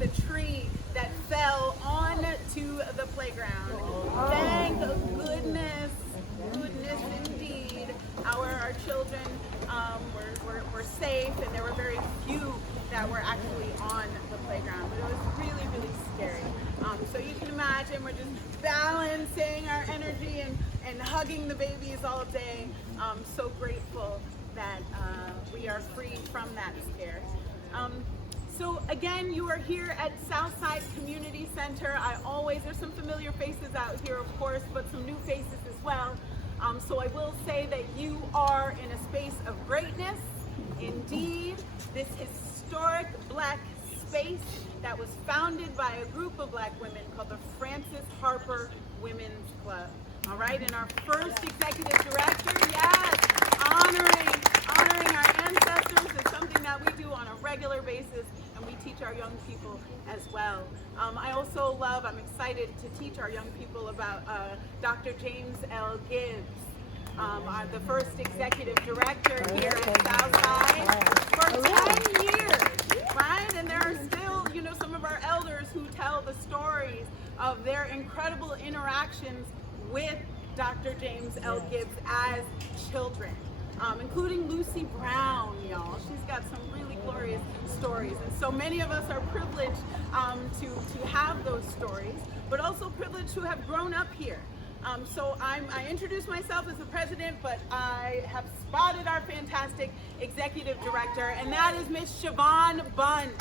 with a tree that fell onto the playground. Thank goodness, goodness indeed, our children were safe, and there were very few that were actually on the playground. But it was really, really scary. So you can imagine we're just balancing our energy and hugging the babies all day. So grateful that we are free from that scare. So again, you are here at Southside Community Center. There's some familiar faces out here, of course, but some new faces as well. So I will say that you are in a space of greatness. Indeed, this historic Black space that was founded by a group of Black women called the Frances Harper Women's Club. All right, and our first executive director, yes, honoring our ancestors is something that we do on a regular basis, and we teach our young people as well. I'm excited to teach our young people about Dr. James L. Gibbs, the first executive director here at Southside for 10 years, right? And there are still, some of our elders who tell the stories of their incredible interactions with Dr. James L. Gibbs as children, including Lucy Brown, y'all. She's got some really glorious stories, and so many of us are privileged to have those stories, but also privileged to have grown up here. So I introduced myself as the president, but I have spotted our fantastic executive director, and that is Miss Siobhan Bunch.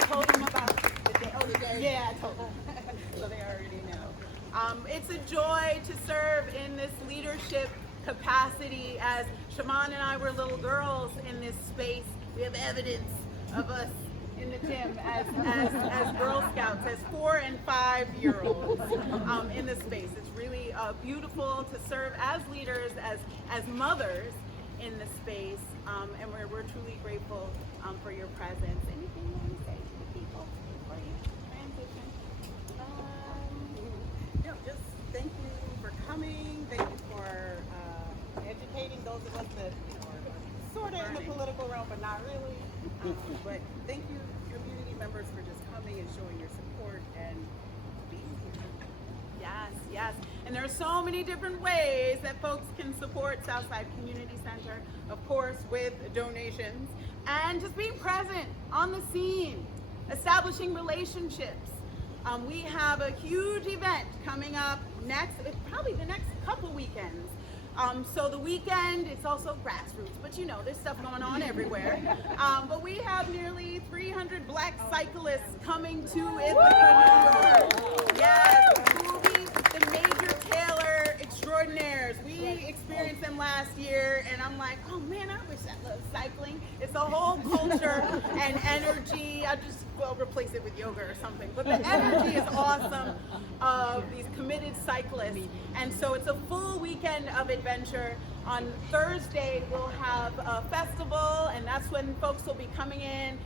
I told them about the day. Yeah, I told them. So they already know. It's a joy to serve in this leadership capacity. As Siobhan and I were little girls in this space, we have evidence of us in the gym as Girl Scouts, as 4- and 5-year-olds in this space. It's really beautiful to serve as leaders, as mothers in the space, and we're truly grateful for your presence. Anything you want to say to the people before you transition? Just thank you for coming. Thank you for educating those of us that are sort of in the political realm, but not really. But thank you, community members, for just coming and showing your support and being here. Yes, yes. And there are so many different ways that folks can support Southside Community Center, of course, with donations and just being present on the scene, establishing relationships. We have a huge event coming up probably the next couple weekends. So the weekend, it's also grassroots, but there's stuff going on everywhere. But we have nearly 300 Black cyclists coming to Ithaca, New York. Yes, movies, the Major Taylor extraordinaires. We experienced them last year, and I'm like, oh man, I wish I loved cycling. It's a whole culture and energy. I'll replace it with yoga or something. But the energy is awesome of these committed cyclists. And so it's a full weekend of adventure. On Thursday, we'll have a festival, and that's when folks will be coming in,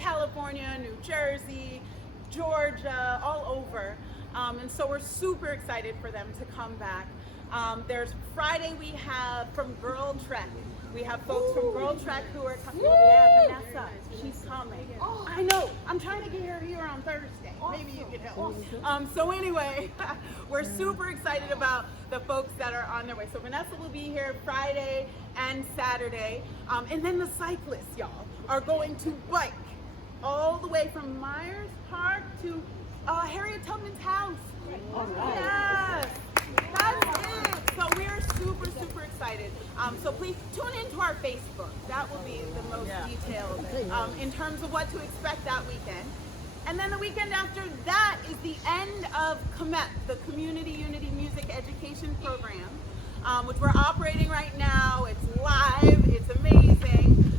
California, New Jersey, Georgia, all over. And so we're super excited for them to come back. There's Friday, we have from Girl Trek. We have folks from Girl Trek who are coming. Yeah, Vanessa, she's coming. I know. I'm trying to get her here on Thursday. Maybe you can help. So anyway, we're super excited about the folks that are on their way. So Vanessa will be here Friday and Saturday. And then the cyclists, y'all, are going to bike all the way from Myers Park to Harriet Tubman's house. All right. Yes. That's it. So we are super, super excited. So please tune into our Facebook. That will be the most detailed in terms of what to expect that weekend. And then the weekend after that is the end of CUMEP, the Community Unity Music Education Program, which we're operating right now. It's live. It's amazing.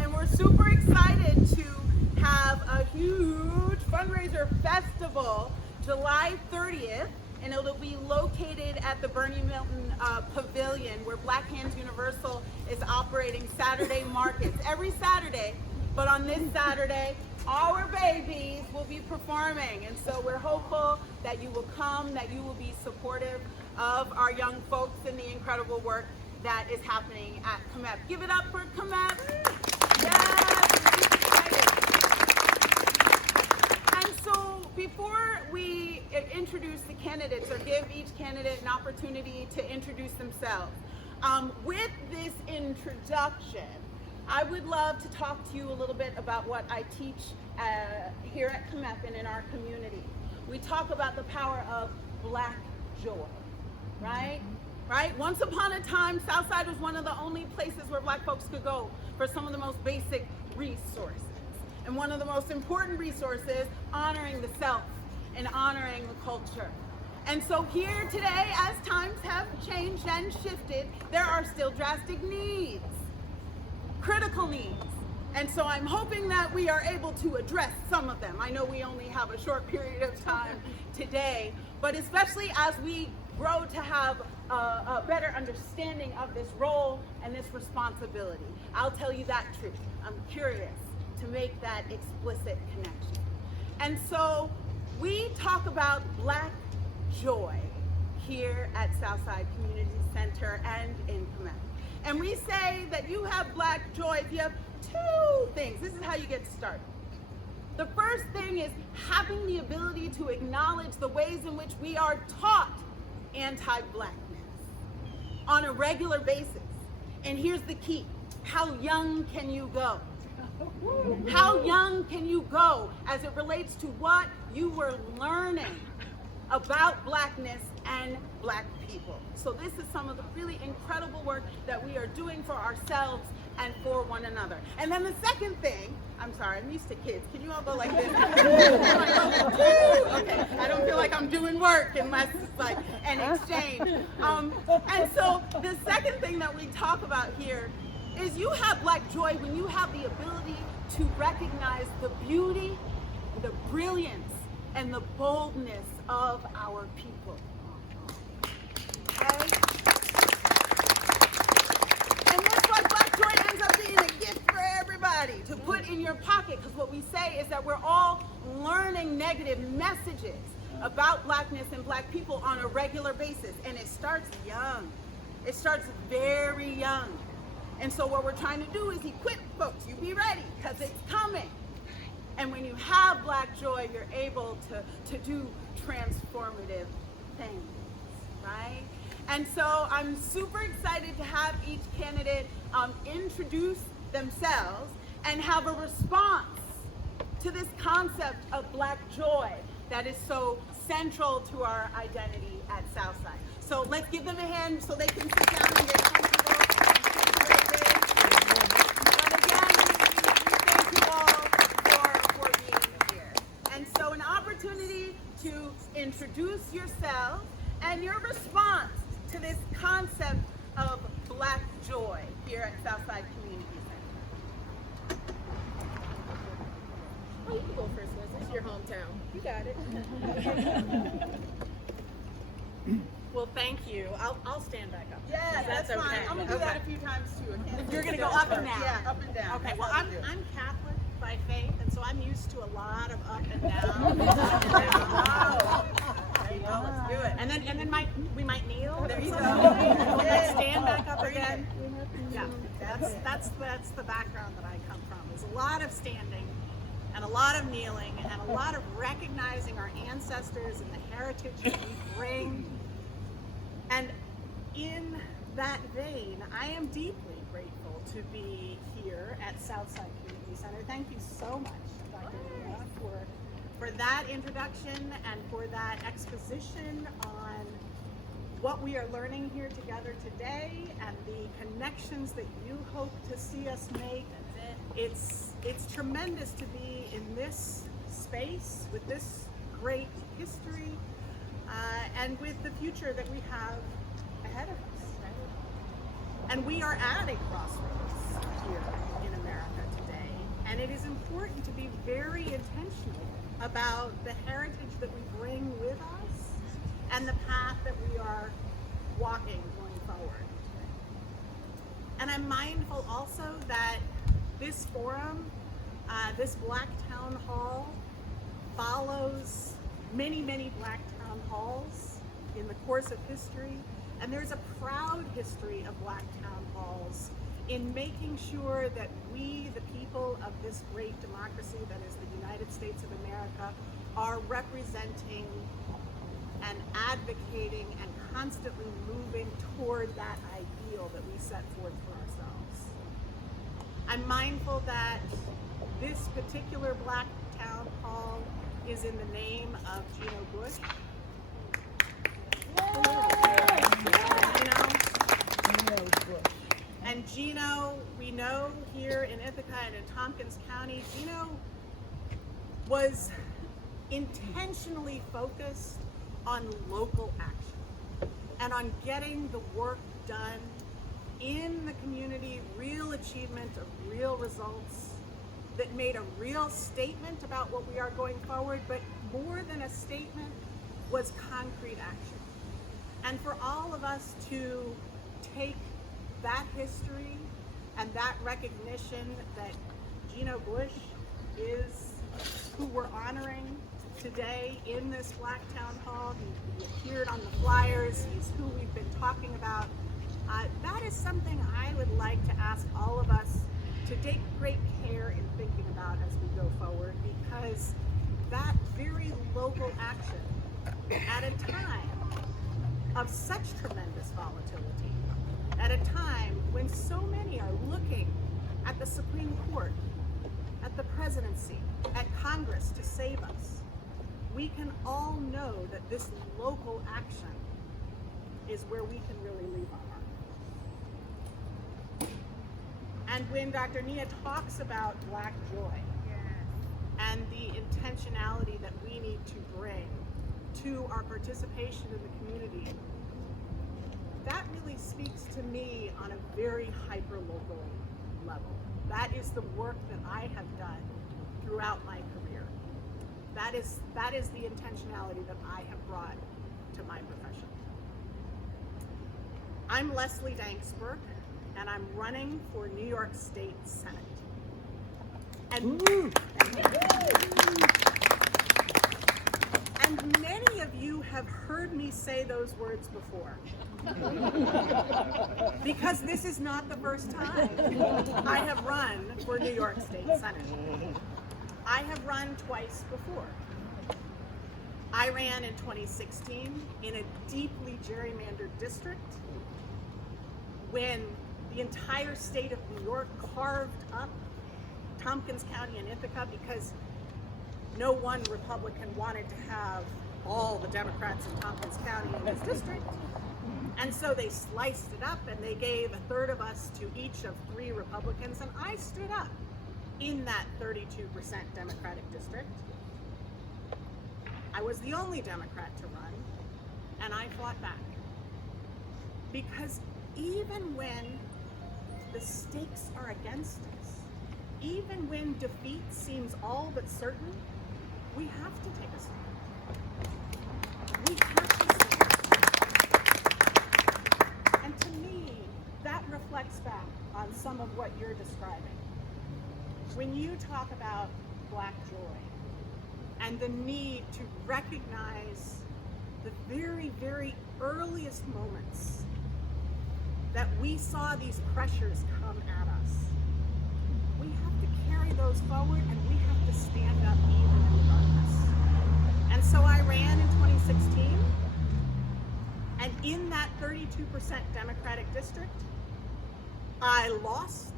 And we're super excited to have a huge fundraiser festival July 30th. And it'll be located at the Bernie Milton Pavilion, where Black Hands Universal is operating Saturday markets every Saturday. But on this Saturday, our babies will be performing. And so we're hopeful that you will come, that you will be supportive of our young folks and the incredible work that is happening at CMEP. Give it up for CMEP. Yes, and so before we introduce the candidates or give each candidate an opportunity to introduce themselves, with this introduction, I would love to talk to you a little bit about what I teach here at CMEP and in our community. We talk about the power of Black joy, right? Right? Once upon a time, Southside was one of the only places where Black folks could go for some of the most basic resources. And one of the most important resources, honoring the self and honoring the culture. And so here today, as times have changed and shifted, there are still drastic needs, critical needs. And so I'm hoping that we are able to address some of them. I know we only have a short period of time today, but especially as we grow to have a better understanding of this role and this responsibility. I'll tell you that truth. I'm curious to make that explicit connection. And so we talk about Black joy here at Southside Community Center and in CMEP. And we say that you have Black joy if you have two things. This is how you get started. The first thing is having the ability to acknowledge the ways in which we are taught anti-Blackness on a regular basis. And here's the key. How young can you go? How young can you go as it relates to what you were learning about Blackness and Black people? So this is some of the really incredible work that we are doing for ourselves and for one another. And then the second thing, I'm sorry, I'm used to kids. Can you all go like this? Okay, I don't feel like I'm doing work unless it's like an exchange. And so the second thing that we talk about here is you have Black joy when you have the ability to recognize the beauty, the brilliance, and the boldness of our people. Okay? And that's why Black joy ends up being a gift for everybody to put in your pocket, because what we say is that we're all learning negative messages about Blackness and Black people on a regular basis, and it starts young. It starts very young. And so what we're trying to do is equip folks. You be ready, because it's coming. And when you have Black joy, you're able to do transformative things, right? And so I'm super excited to have each candidate introduce themselves and have a response to this concept of Black joy that is so central to our identity at Southside. So let's give them a hand so they can sit down and get comfortable. But again, we thank you all for being here. And so an opportunity to introduce yourselves and your response to this concept of Black joy here at Southside Community Center. Oh, you can go first, Liz. It's your hometown. You got it. Well, thank you. I'll stand back up. Yeah, that's fine. okay. I'm gonna do that a few times too. You're gonna go up and down. Yeah, up and down. Okay. That's Well, how I'm we do it. Catholic by faith, and so I'm used to a lot of up and down. Wow. There you go. Let's do it. And then we might kneel. There you go. We might stand back up Bring it. again. Yeah, that's the background that I come from. There's a lot of standing and a lot of kneeling and a lot of recognizing our ancestors and the heritage that we bring. And in that vein, I am deeply grateful to be here at Southside Community Center. Thank you so much, Dr. Nina, for that introduction and for that exposition on what we are learning here together today and the connections that you hope to see us make. It's tremendous to be in this space with this great history and with the future that we have ahead of us. And we are at a crossroads here in America today, and it is important to be very intentional about the heritage that we bring with us and the path that we are walking going forward. And I'm mindful also that this forum, this Black Town Hall, follows many, many Black Town Halls in the course of history, And there's a proud history of Black town halls in making sure that we, the people of this great democracy that is the United States of America, are representing and advocating and constantly moving toward that ideal that we set forth for ourselves. I'm mindful that this particular Black town hall is in the name of Gino Bush. And Gino, we know here in Ithaca and in Tompkins County, Gino was intentionally focused on local action and on getting the work done in the community, real achievement of real results that made a real statement about what we are going forward, but more than a statement was concrete action. And for all of us to take that history and that recognition that Gino Bush is who we're honoring today in this Black Town Hall. He appeared on the flyers. He's who we've been talking about. That is something I would like to ask all of us to take great care in thinking about as we go forward, because that very local action at a time of such tremendous volatility, at a time when so many are looking at the Supreme Court, at the presidency, at Congress to save us, we can all know that this local action is where we can really leave our mark. And when Dr. Nia talks about Black joy and the intentionality that we need to bring to our participation in the community, that really speaks to me on a very hyper-local level. That is the work that I have done throughout my career. That is the intentionality that I have brought to my profession. I'm Leslie Danksberg, and I'm running for New York State Senate. And many of you have heard me say those words before. Because this is not the first time I have run for New York State Senate. I have run twice before. I ran in 2016 in a deeply gerrymandered district when the entire state of New York carved up Tompkins County and Ithaca because no one Republican wanted to have all the Democrats in Tompkins County in this district. And so they sliced it up and they gave a third of us to each of 3 Republicans, and I stood up in that 32% Democratic district. I was the only Democrat to run, and I fought back. Because even when the stakes are against us, even when defeat seems all but certain, we have to take a stand. We have to stand. And to me, that reflects back on some of what you're describing. When you talk about Black joy and the need to recognize the very, very earliest moments that we saw these pressures come at us, we have to carry those forward and we have to stand up even in the darkness. And so I ran in 2016, and in that 32% Democratic district, I lost.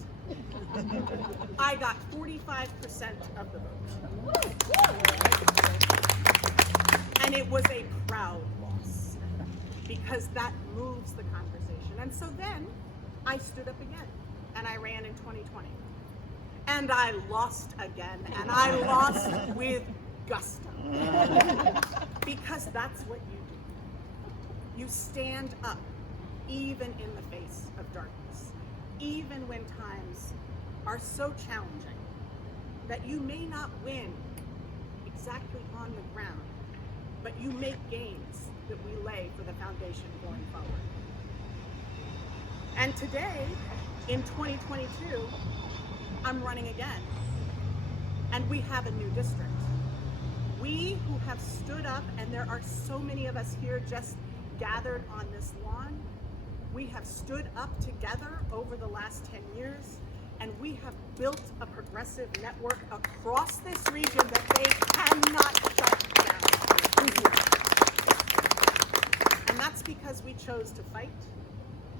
I got 45% of the vote. And it was a proud loss because that moves the conversation. And so then I stood up again and I ran in 2020. And I lost again, and I lost with gusto. Because that's what you do. You stand up even in the face of darkness, even when times are so challenging that you may not win exactly on the ground, but you make gains that we lay for the foundation going forward. And today, in 2022, I'm running again, and we have a new district. We who have stood up, and there are so many of us here just gathered on this lawn, we have stood up together over the last 10 years, and we have built a progressive network across this region that they cannot shut down. And that's because we chose to fight.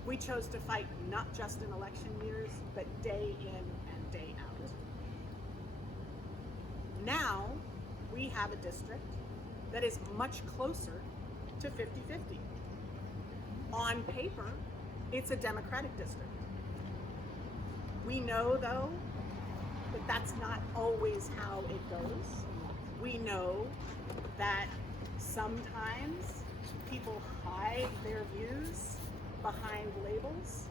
We chose to fight not just in election years, but day in and day out. Now, we have a district that is much closer to 50-50. On paper, it's a Democratic district. We know, though, that that's not always how it goes. We know that sometimes people hide their views behind labels.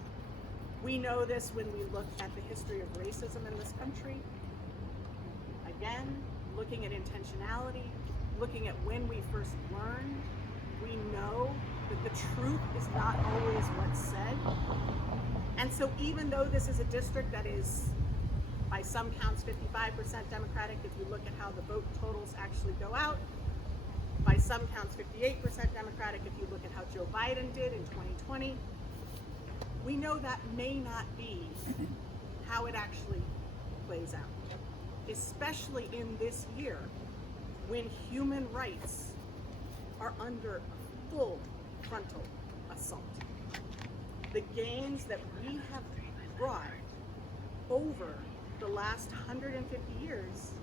We know this when we look at the history of racism in this country. Again, looking at intentionality, looking at when we first learned, we know that the truth is not always what's said. And so even though this is a district that is, by some counts, 55% Democratic, if you look at how the vote totals actually go out, by some counts 58% Democratic if you look at how Joe Biden did in 2020, we know that may not be how it actually plays out, especially in this year when human rights are under full frontal assault. The gains that we have brought over the last 150 years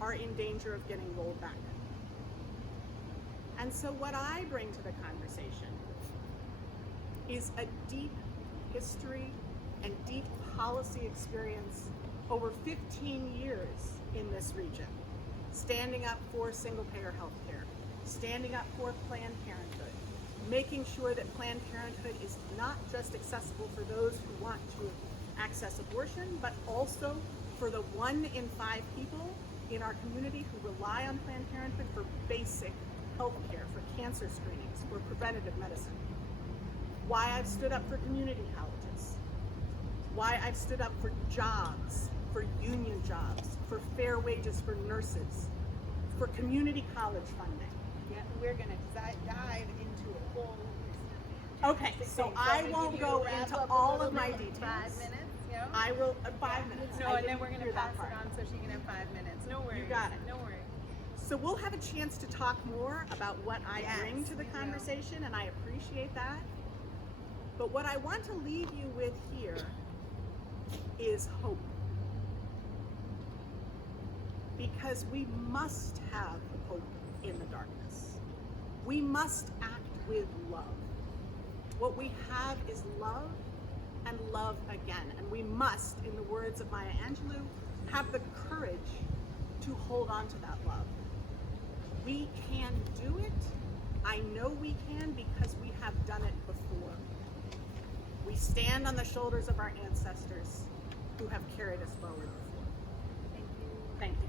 are in danger of getting rolled back. And so what I bring to the conversation is a deep history and deep policy experience over 15 years in this region, standing up for single-payer health care, standing up for Planned Parenthood, making sure that Planned Parenthood is not just accessible for those who want to access abortion, but also for the 1 in 5 people in our community who rely on Planned Parenthood for basic health care, for cancer screenings, for preventative medicine. Why I've stood up for community colleges, why I've stood up for jobs, for union jobs, for fair wages for nurses, for community college funding. Yeah, we're going to dive into a whole Okay, so I won't go into all of my details. 5 minutes, you know? I will, 5 minutes. No, I and then didn't we're going to hear pass that part. it on so she can have 5 minutes. No worries. You got it. No worries. So we'll have a chance to talk more about what I Yes, bring to the we will. conversation, and I appreciate that. But what I want to leave you with here is hope. Because we must have hope in the darkness. We must act with love. What we have is love and love again. And we must, in the words of Maya Angelou, have the courage to hold on to that love. We can do it. I know we can because we have done it before. We stand on the shoulders of our ancestors who have carried us forward before. Thank you.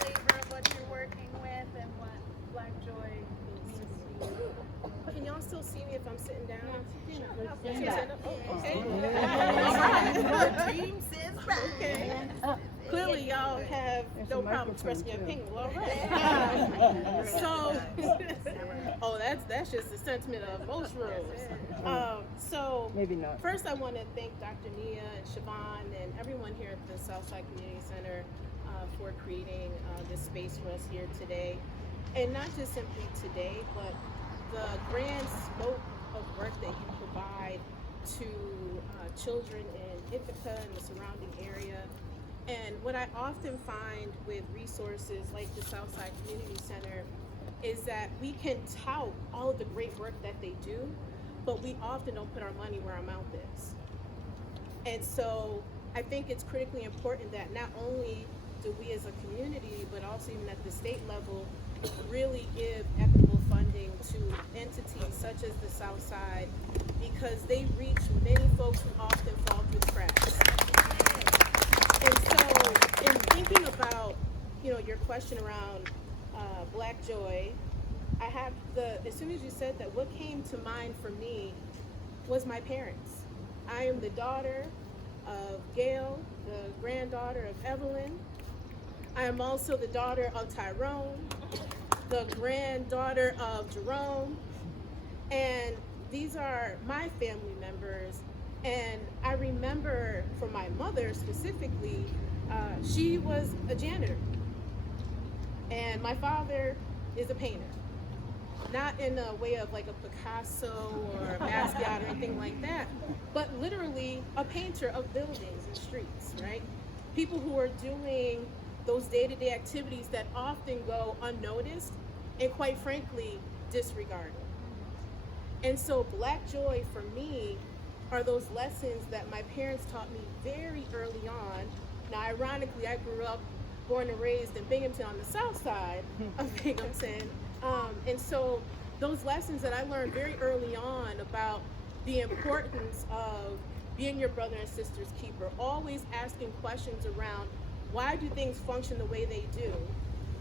Flavor of what you're working with and what Black Joy means to you. Can y'all still see me if I'm sitting down? Team says right. Clearly y'all have no problem expressing your opinion. Well, all right. So, oh, that's just the sentiment of most rooms. So, Maybe not. first I want to thank Dr. Nia and Siobhan and everyone here at the Southside Community Center for creating this space for us here today. And not just simply today, but the grand scope of work that you provide to children in Ithaca and the surrounding area. And what I often find with resources like the Southside Community Center is that we can tout all of the great work that they do, but we often don't put our money where our mouth is. And so I think it's critically important that not only do we as a community, but also even at the state level, really give equitable funding to entities such as the Southside, because they reach many folks who often fall through the cracks. And so in thinking about, your question around Black Joy, I have as soon as you said that, what came to mind for me was my parents. I am the daughter of Gail, the granddaughter of Evelyn, I am also the daughter of Tyrone, the granddaughter of Jerome, and these are my family members. And I remember for my mother specifically, she was a janitor, and my father is a painter. Not in a way of like a Picasso or a Basquiat or anything like that, but literally a painter of buildings and streets, right? People who are doing those day-to-day activities that often go unnoticed and quite frankly disregarded. And so Black joy for me are those lessons that my parents taught me very early on. Now ironically, I grew up born and raised in Binghamton on the Southside of Binghamton. And so those lessons that I learned very early on about the importance of being your brother and sister's keeper, always asking questions around why do things function the way they do,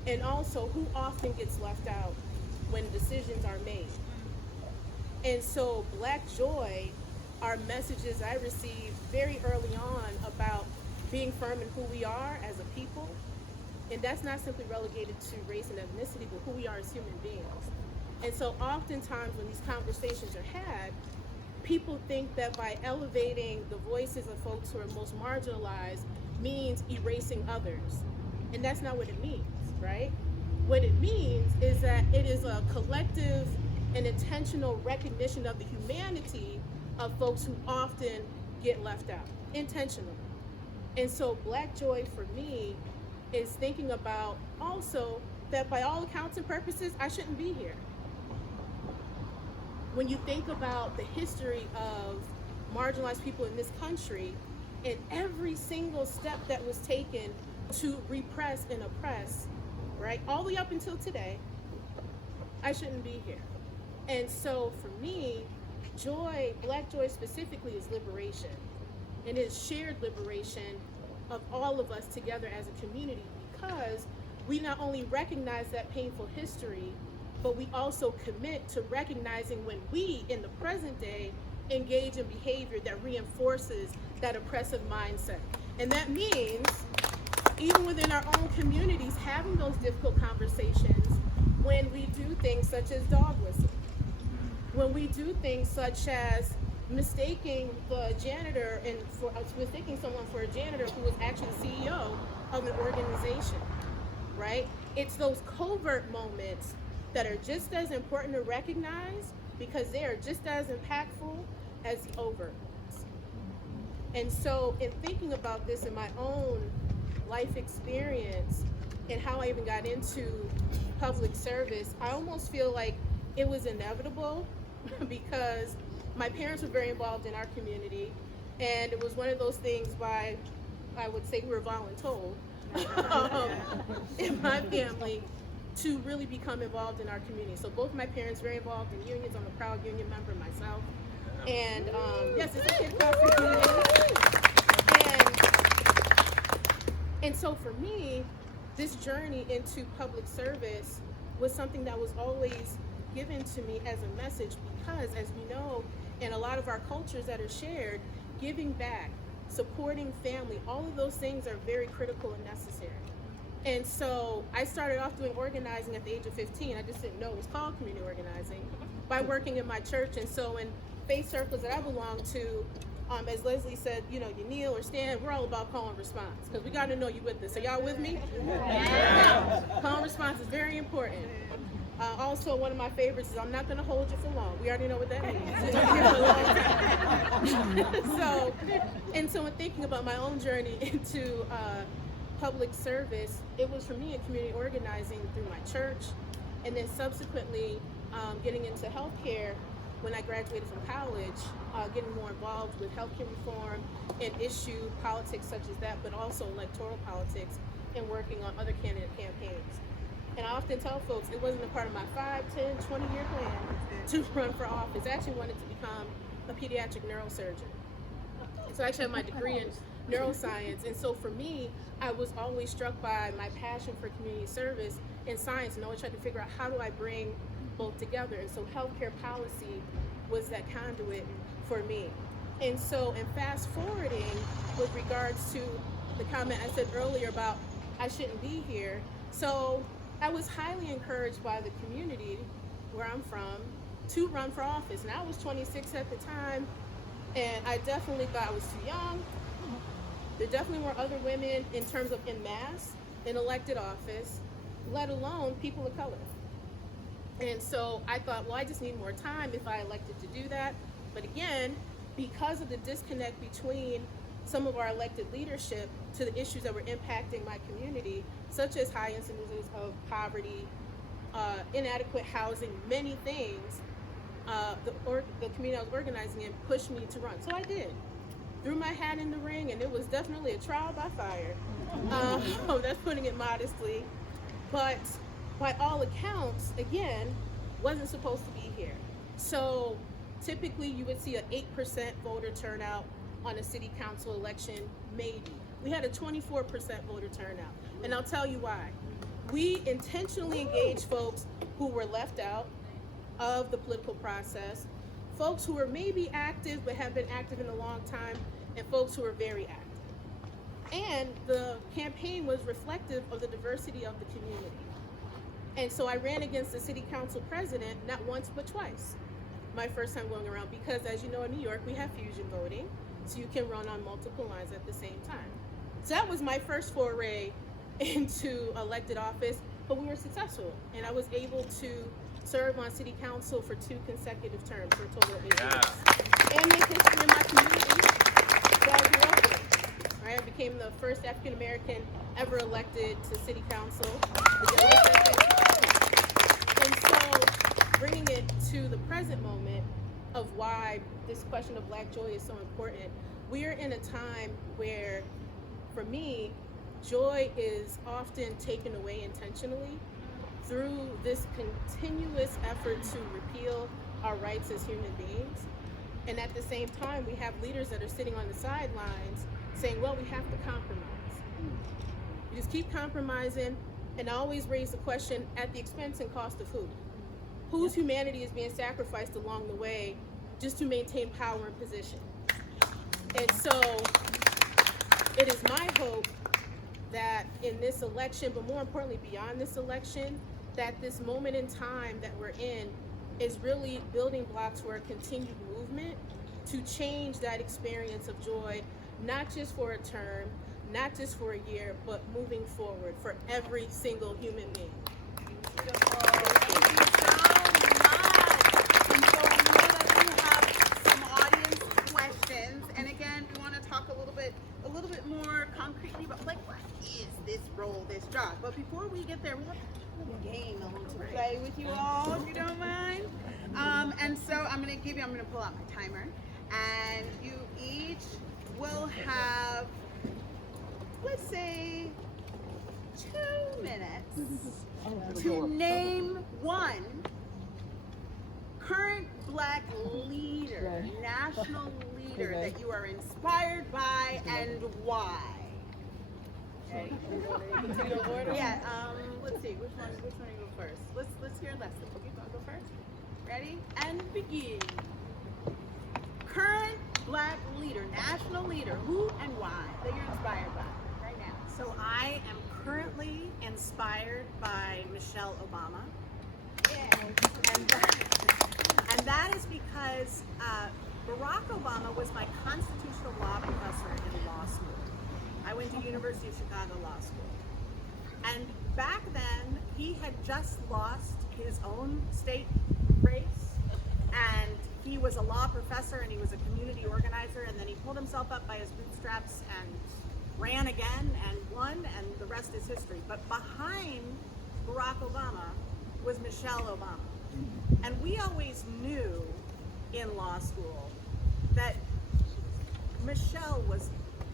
and also who often gets left out when decisions are made. And so Black joy are messages I received very early on about being firm in who we are as a people. And that's not simply relegated to race and ethnicity, but who we are as human beings. And so oftentimes when these conversations are had, people think that by elevating the voices of folks who are most marginalized means erasing others. And that's not what it means, right? What it means is that it is a collective and intentional recognition of the humanity of folks who often get left out, intentionally. And so Black joy for me is thinking about also that by all accounts and purposes, I shouldn't be here. When you think about the history of marginalized people in this country and every single step that was taken to repress and oppress, right, all the way up until today, I shouldn't be here. And so for me, joy, Black joy specifically, is liberation. And it is shared liberation of all of us together as a community, because we not only recognize that painful history, but we also commit to recognizing when we, in the present day, engage in behavior that reinforces that oppressive mindset. And that means, even within our own communities, having those difficult conversations when we do things such as dog whistling, when we do things such as mistaking the janitor and mistaking someone for a janitor who was actually the CEO of an organization, right? It's those covert moments that are just as important to recognize, because they are just as impactful as the overt ones. And so in thinking about this in my own life experience and how I even got into public service, I almost feel like it was inevitable because my parents were very involved in our community, and it was one of those things by, I would say, we were voluntold in my family to really become involved in our community. So both my parents very involved in unions. I'm a proud union member myself. And yes, it's a kid culture community. And so for me, this journey into public service was something that was always given to me as a message, because as we know, in a lot of our cultures that are shared, giving back, supporting family, all of those things are very critical and necessary. And so I started off doing organizing at the age of 15. I just didn't know it was called community organizing, by working in my church. And so in faith circles that I belong to, as Leslie said, you kneel or stand, we're all about call and response, because we got to know you with this. Are y'all with me? Yeah. Call and response is very important. Also, one of my favorites is I'm not going to hold you for long. We already know what that means. You're here for a long time. So in thinking about my own journey into public service, it was for me in community organizing through my church, and then subsequently getting into healthcare when I graduated from college, getting more involved with healthcare reform and issue politics such as that, but also electoral politics and working on other candidate campaigns. And I often tell folks it wasn't a part of my 5, 10, 20-year plan to run for office. I actually wanted to become a pediatric neurosurgeon. So I actually have my degree in neuroscience. And so for me, I was always struck by my passion for community service and science, and always tried to figure out how do I bring both together. And so healthcare policy was that conduit for me. And so in fast forwarding with regards to the comment I said earlier about I shouldn't be here. So I was highly encouraged by the community where I'm from to run for office. And I was 26 at the time, and I definitely thought I was too young. There definitely were other women in terms of en masse in elected office, let alone people of color. And so I thought, well, I just need more time if I elected to do that. But again, because of the disconnect between some of our elected leadership to the issues that were impacting my community, such as high incidences of poverty, inadequate housing, many things, the community I was organizing in pushed me to run. So I did. Threw my hat in the ring, and it was definitely a trial by fire. That's putting it modestly. But by all accounts, again, wasn't supposed to be here. So typically you would see an 8% voter turnout on a city council election, maybe. We had a 24% voter turnout, and I'll tell you why. We intentionally engaged folks who were left out of the political process, folks who were maybe active but have been active in a long time, and folks who are very active. And the campaign was reflective of the diversity of the community. And so I ran against the city council president not once but twice, my first time going around, because as you know, in New York we have fusion voting, so you can run on multiple lines at the same time. So that was my first foray into elected office, but we were successful, and I was able to serve on city council for 2 consecutive terms for a total of 8 years. And make history in my community that I grew up with. Right? I became the first African American ever elected to city council. And so bringing it to the present moment of why this question of Black joy is so important, we are in a time where, for me, joy is often taken away intentionally through this continuous effort to repeal our rights as human beings. And at the same time, we have leaders that are sitting on the sidelines saying, well, we have to compromise. We just keep compromising, and always raise the question at the expense and cost of who? Whose humanity is being sacrificed along the way just to maintain power and position? And so it is my hope that in this election, but more importantly beyond this election, that this moment in time that we're in is really building blocks for a continued movement to change that experience of joy, not just for a term, not just for a year, but moving forward for every single human being. Beautiful. Thank you so much. And so I know that we have some audience questions. And again, we want to talk a little bit more concretely about like what is this role, this job. But before we get there, we have a little game to play with you all, if you don't mind. And so I'm gonna pull out my timer, and you each will have, let's say, 2 minutes to name one current Black leader, national leader that you are inspired by and why. Okay. Yeah. Let's see. Which one do you go first? Let's hear Leslie. You want to go first? Ready? And begin. Current Black leader, national leader, who and why that you're inspired by right now. So I am currently inspired by Michelle Obama. And that is because Barack Obama was my constitutional law professor in law school. I went to University of Chicago Law School. And back then, he had just lost his own state race, and he was a law professor and he was a community organizer, and then he pulled himself up by his bootstraps and ran again and won, and the rest is history. But behind Barack Obama was Michelle Obama. And we always knew in law school that Michelle was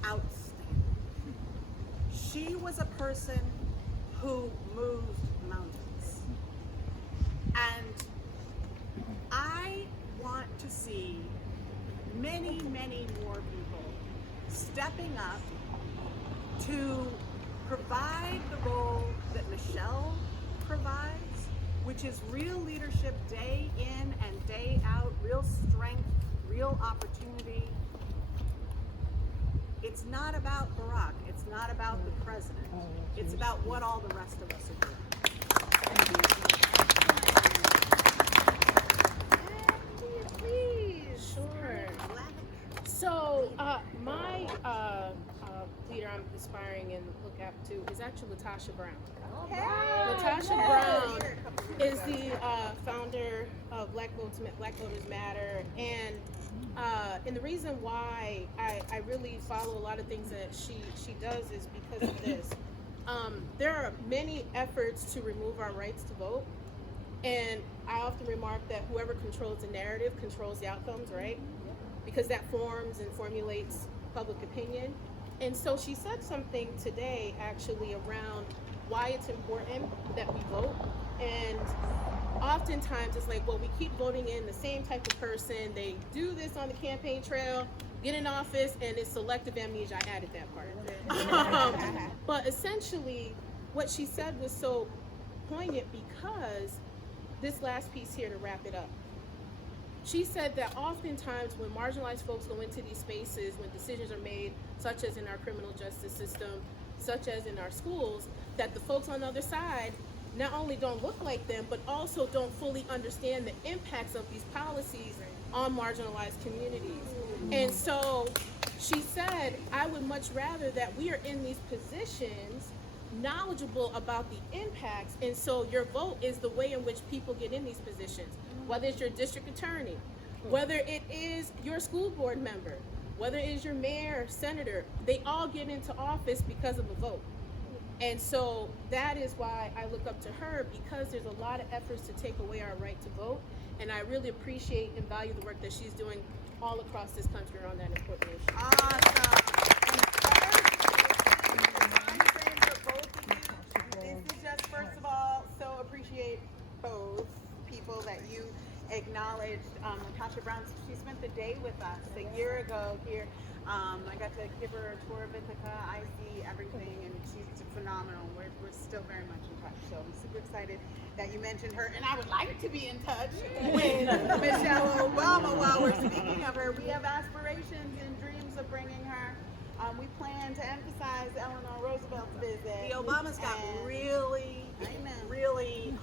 outstanding. She was a person who moved mountains. And I want to see many, many more people stepping up to provide the role that Michelle provides, which is real leadership day in and day out, real strength, real opportunity. it's not about Barack. It's not about the president. It's about what all the rest of us are doing. Please. Sure. So my leader I'm aspiring and look up to is actually Latasha Brown. Latasha Brown is the founder of Black Voters Matter, and the reason why I really follow a lot of things that she does is because of this. There are many efforts to remove our rights to vote, and I often remark that whoever controls the narrative controls the outcomes, right? Because that forms and formulates public opinion. And so she said something today actually around why it's important that we vote. And oftentimes it's like, well, we keep voting in the same type of person. They do this on the campaign trail, get in office, and it's selective amnesia. I added that part. But essentially, what she said was so poignant because this last piece here to wrap it up. She said that oftentimes when marginalized folks go into these spaces, when decisions are made, such as in our criminal justice system, such as in our schools, that the folks on the other side not only don't look like them, but also don't fully understand the impacts of these policies on marginalized communities. And so she said, I would much rather that we are in these positions knowledgeable about the impacts, and so your vote is the way in which people get in these positions, whether it's your district attorney, whether it is your school board member, whether it is your mayor, senator, they all get into office because of a vote. And so that is why I look up to her, because there's a lot of efforts to take away our right to vote, and I really appreciate and value the work that she's doing all across this country on that important issue. Awesome. This is just, first of all, so appreciate both people that you acknowledged. Latasha Brown, she spent the day with us a year ago here. I got to give her a tour of Ithaca. I see everything, and she's phenomenal. We're still very much in touch, so I'm super excited that you mentioned her. And I would like to be in touch with Michelle Obama. While we're speaking of her, we have aspirations and dreams of bringing her. We plan to emphasize Eleanor Roosevelt's visit. The Obamas got really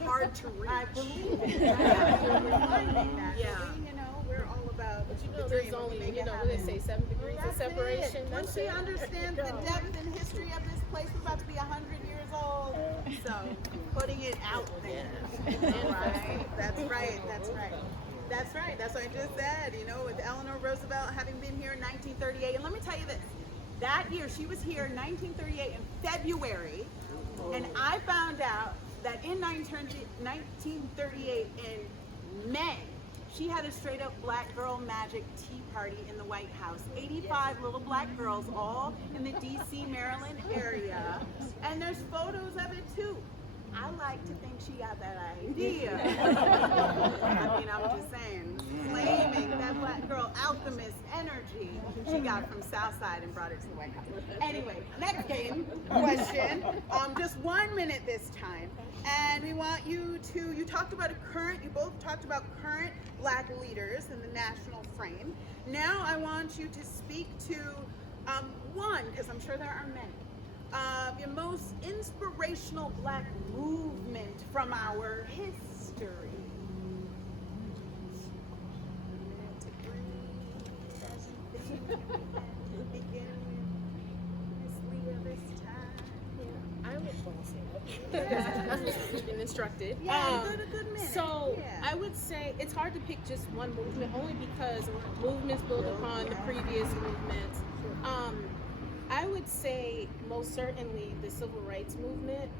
hard to reach. I believe it. We're finding that. Yeah. So we, we're all about. But there's only, what they say, 7 degrees of separation. Once she understands the depth and history of this place, we're about to be 100 years old. So putting it out there. Right. That's right. That's right. That's right. That's what I just said. With Eleanor Roosevelt having been here in 1938. And let me tell you this. That year, she was here in 1938 in February. And I found out that in 1938 in May, she had a straight up black girl magic tea party in the White House. 85 little black girls, all in the DC, Maryland area. And there's photos of it too. I like to think she got that idea. I mean, I'm just saying, claiming that black girl alchemist energy she got from Southside and brought it to the White House. Anyway, next game question. Just 1 minute this time. And we want you to, you both talked about current black leaders in the national frame. Now I want you to speak to one, because I'm sure there are many, your most inspirational black movement from our history. I would been instructed. Yeah, a good minute. So yeah. I would say it's hard to pick just one movement, only because movements build upon the previous movements. I would say most certainly the civil rights movement,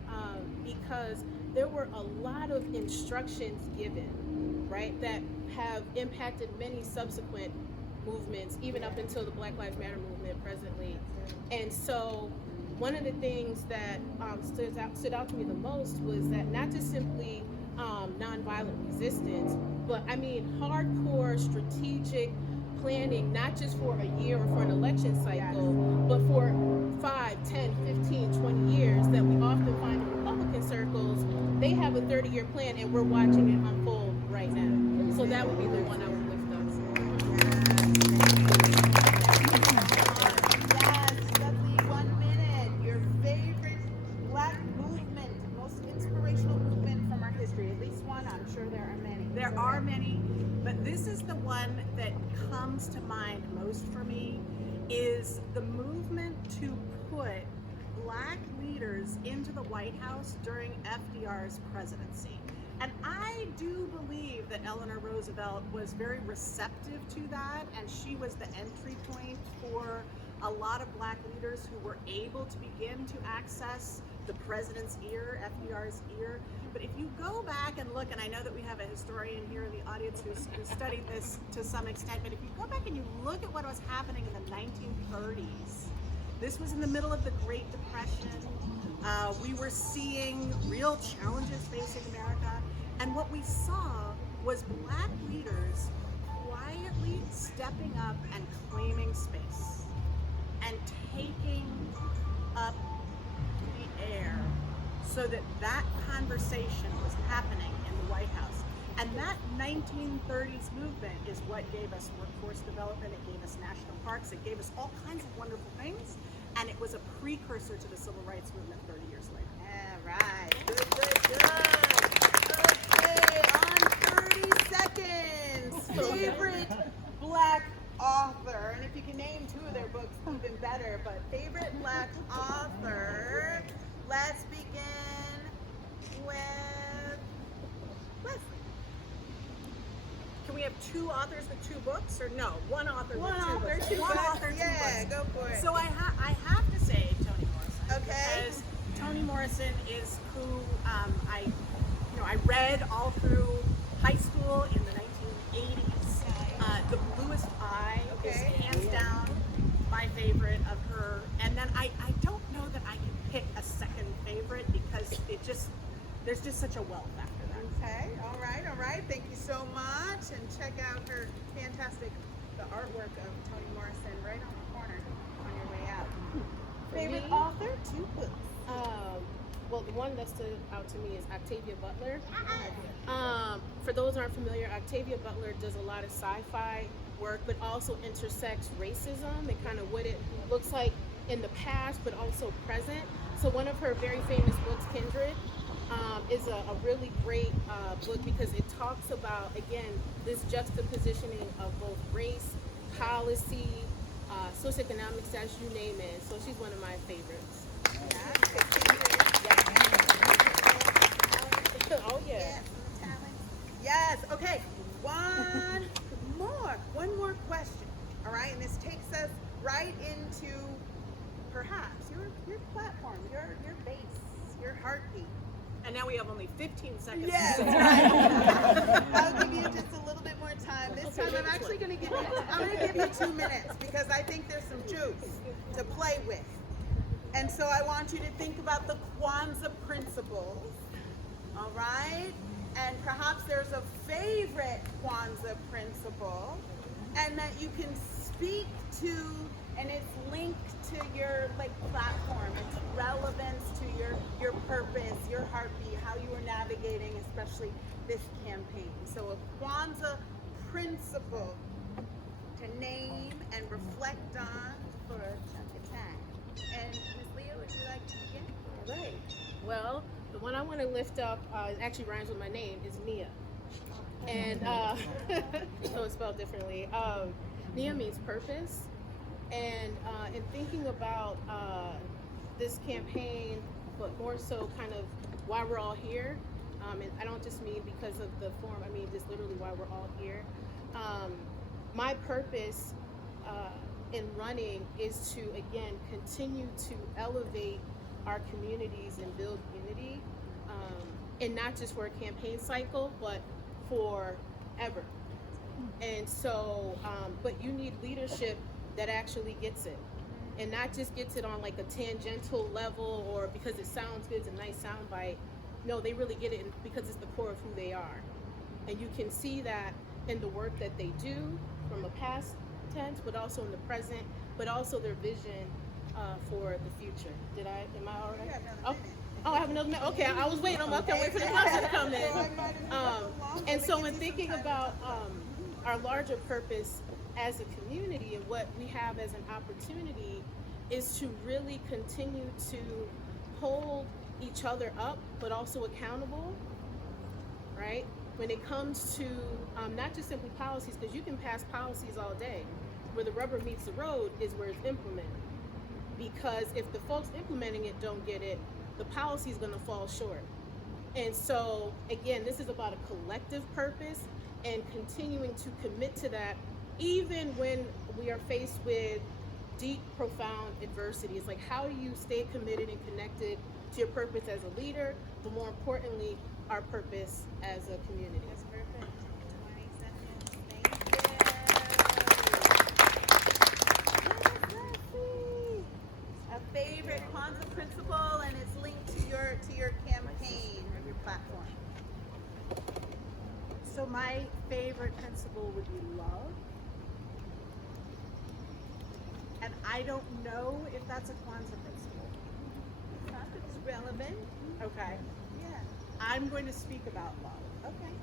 because there were a lot of instructions given, right, that have impacted many subsequent movements, even up until the Black Lives Matter movement presently. And so one of the things that stood out to me the most was that not just simply nonviolent resistance, but I mean hardcore strategic planning, not just for a year or for an election cycle, but for 5, 10, 15, 20 years that we often find in Republican circles. They have a 30-year plan and we're watching it unfold right now. So that would be the one I would lift up. Yes, this is the one that comes to mind most for me, is the movement to put Black leaders into the White House during FDR's presidency. And I do believe that Eleanor Roosevelt was very receptive to that, and she was the entry point for a lot of Black leaders who were able to begin to access the president's ear, FDR's ear. But if you go back and look, and I know that we have a historian here in the audience who's studied this to some extent, but if you go back and you look at what was happening in the 1930s, this was in the middle of the Great Depression. We were seeing real challenges facing America. And what we saw was Black leaders quietly stepping up and claiming space and taking up the air so that that conversation was happening in the White House. And that 1930s movement is what gave us workforce development, it gave us national parks, it gave us all kinds of wonderful things, and it was a precursor to the civil rights movement 30 years later. All right, good, good, good. Okay, on 30 seconds, favorite Black author, and if you can name 2 of their books, even better, but favorite Black author, let's begin with Leslie. Can we have 2 authors with 2 books, or no? One author One with 2 author, books. 2 One books. author, 2 Yeah, books. go for it. So I have to say Toni Morrison. Okay. Because Toni Morrison is who I read all through high school in the 1980s. The Bluest Eye is Okay. hands down my favorite of her. And then I don't know that I can pick a second favorite because there's just such a wealth after that. Okay, all right. Thank you so much. And check out her the artwork of Toni Morrison right on the corner on your way out. Favorite me? author, 2 books. Well, the one that stood out to me is Octavia Butler. For those who aren't familiar, Octavia Butler does a lot of sci-fi work, but also intersects racism and kind of what it looks like in the past, but also present. So one of her very famous books, Kindred, is a really great book because it talks about, again, this juxtapositioning of both race, policy, socioeconomics, as you name it. So she's one of my favorites. Oh yeah. Yes. Okay. One more question. All right, and this takes us right into perhaps your platform, your base, your heartbeat. And now we have only 15 seconds. Yes, right. I'll give you just a little bit more time. This time I'm actually going to give you 2 minutes because I think there's some juice to play with. And so I want you to think about the Kwanzaa principles, all right? And perhaps there's a favorite Kwanzaa principle and that you can speak to, and it's linked to your platform, its relevance to your purpose, your heartbeat, how you are navigating, especially this campaign. So a Kwanzaa principle to name and reflect on for a chunk of time. And Ms. Leah, would you like to begin? All right. Well, the one I want to lift up it actually rhymes with my name is Nia, and so it's spelled differently. Nia means purpose, and in thinking about this campaign, but more so kind of why we're all here. And I don't just mean because of the form. I mean just literally why we're all here. My purpose in running is to, again, continue to elevate our communities and build unity, and not just for a campaign cycle, but forever. And so, but you need leadership that actually gets it, and not just gets it on like a tangential level or because it sounds good, it's a nice sound bite. No, they really get it because it's the core of who they are. And you can see that in the work that they do from a past tense, but also in the present, but also their vision for the future. Am I all right? I have another minute. Okay, I was waiting. I can't wait for the question to come in. And so in thinking about our larger purpose as a community and what we have as an opportunity is to really continue to hold each other up, but also accountable, right? when it comes to not just simply policies, because you can pass policies all day. Where the rubber meets the road is where it's implemented. Because if the folks implementing it don't get it, the policy is going to fall short. And so, again, this is about a collective purpose and continuing to commit to that, even when we are faced with deep, profound adversity. It's like, how do you stay committed and connected to your purpose as a leader, but more importantly, our purpose as a community? That's perfect. 20 seconds. Thank you. A favorite Kwanzaa principle, and it's linked to your campaign or your platform. So my favorite principle would be love. And I don't know if that's a Kwanzaa principle. Not that it's relevant. Okay. Yeah. I'm going to speak about love. Okay.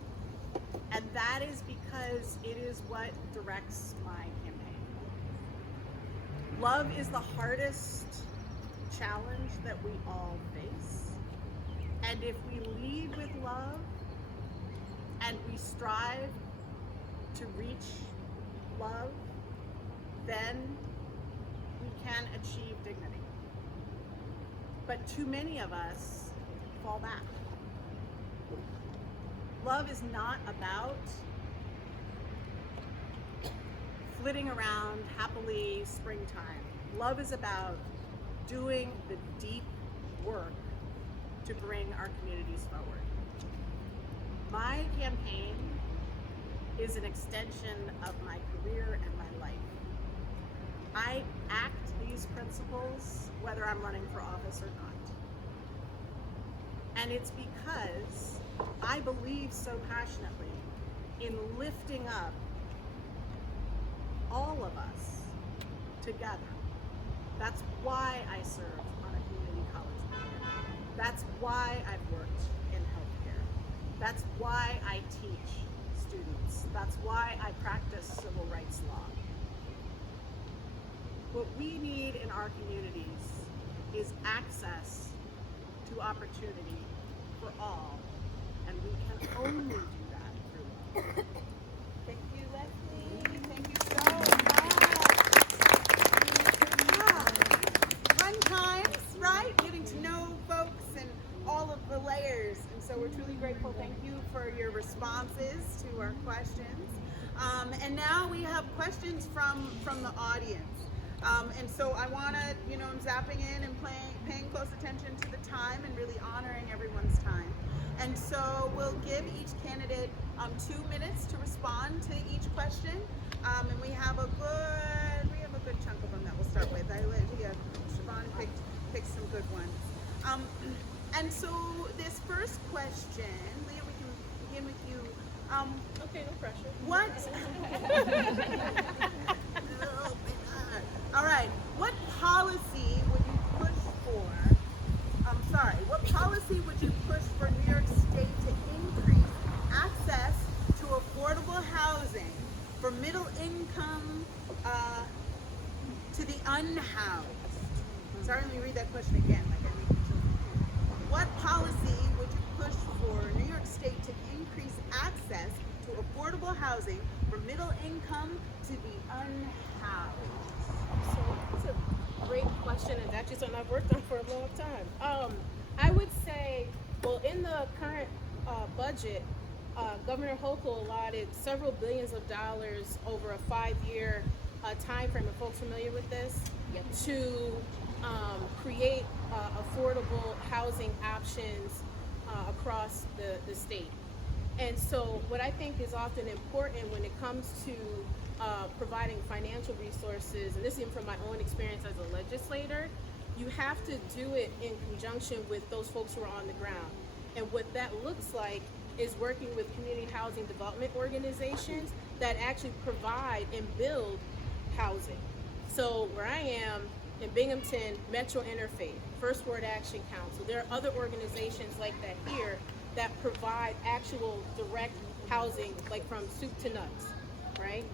And that is because it is what directs my campaign. Love is the hardest challenge that we all face. And if we lead with love and we strive to reach love, then we can achieve dignity. But too many of us fall back. Love is not about flitting around happily springtime. Love is about doing the deep work to bring our communities forward. My campaign is an extension of my career and my life. I act these principles whether I'm running for office or not. And it's because I believe so passionately in lifting up all of us together. That's why I serve on a community college board. That's why I've worked in healthcare. That's why I teach students. That's why I practice civil rights law. What we need in our communities is access to opportunity for all, and we can only do that through love. Thank you, Leslie. Thank you so much. Fun times, right? Getting to know folks and all of the layers. And so we're truly grateful. Thank you for your responses to our questions. And now we have questions from the audience. And so I want to, I'm zapping in and paying close attention to the time and really honoring everyone's time. And so we'll give each candidate 2 minutes to respond to each question. And we have a good chunk of them that we'll start with. Siobhan picked some good ones. And so this first question, Leah, we can begin with you. Okay, no pressure. What? All right. What policy would you push for? What policy would you push for New York State to increase access to affordable housing for middle income to the unhoused? Sorry, let me read that question again. What policy would you push for New York State to increase access to affordable housing for middle income to the unhoused? So that's a great question, and actually something I've worked on for a long time. I would say, well, in the current budget, Governor Hochul allotted several billions of dollars over a 5-year time frame. Are folks familiar with this? Yep. To create affordable housing options across the state. And so what I think is often important when it comes to providing financial resources, and this is even from my own experience as a legislator, you have to do it in conjunction with those folks who are on the ground. And what that looks like is working with community housing development organizations that actually provide and build housing. So where I am in Binghamton, Metro Interfaith, First Word Action Council, there are other organizations like that here that provide actual direct housing, like from soup to nuts, right?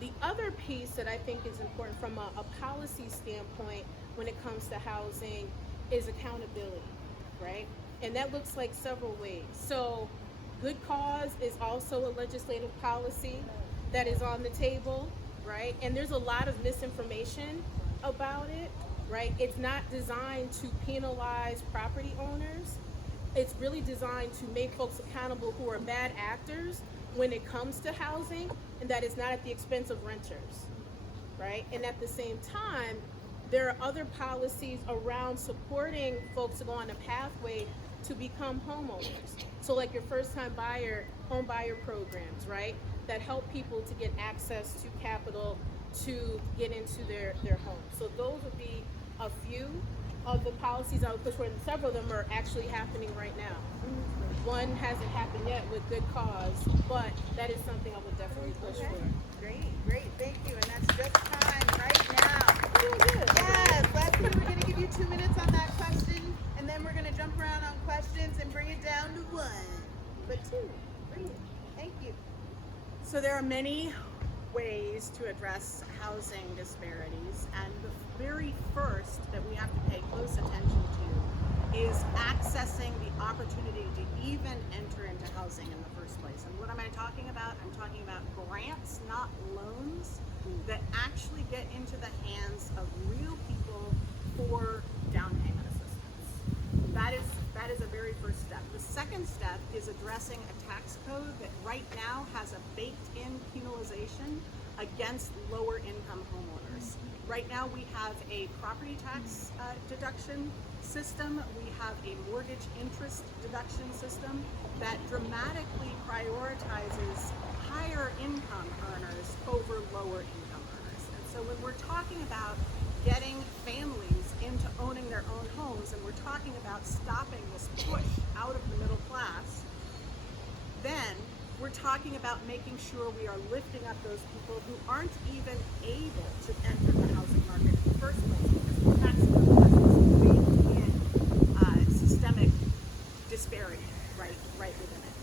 The other piece that I think is important from a policy standpoint when it comes to housing is accountability, right? And that looks like several ways. So Good cause is also a legislative policy that is on the table, right? And there's a lot of misinformation about it, right? It's not designed to penalize property owners. It's really designed to make folks accountable who are bad actors when it comes to housing, and that is not at the expense of renters, right? And at the same time, there are other policies around supporting folks to go on a pathway to become homeowners. So like your first time buyer, home buyer programs, right? That help people to get access to capital to get into their homes. So those would be a few of the policies I would push for, and several of them are actually happening right now. One hasn't happened yet with good cause, but that is something I would definitely push Okay. for. Great, thank you. And that's just time right now. Doing good. Yes, Leslie, we're going to give you 2 minutes on that question, and then we're going to jump around on questions and bring it down to 1, but 2. Great, thank you. So there are many ways to address housing disparities, and the very first that we have to pay close attention to is accessing the opportunity to even enter into housing in the first place. And what am I talking about? I'm talking about grants, not loans, that actually get into the hands of real people for down payment assistance. That is a very first step. The second step is addressing a tax code that right now has a baked-in penalization against lower income homeowners. Right now we have a property tax deduction system, we have a mortgage interest deduction system that dramatically prioritizes higher income earners over lower income earners. And so when we're talking about getting families into owning their own homes, and we're talking about stopping this push out of the middle class, then we're talking about making sure we are lifting up those people who aren't even able to enter the housing market in the first place because the tax code has this baked-in systemic disparity right within it.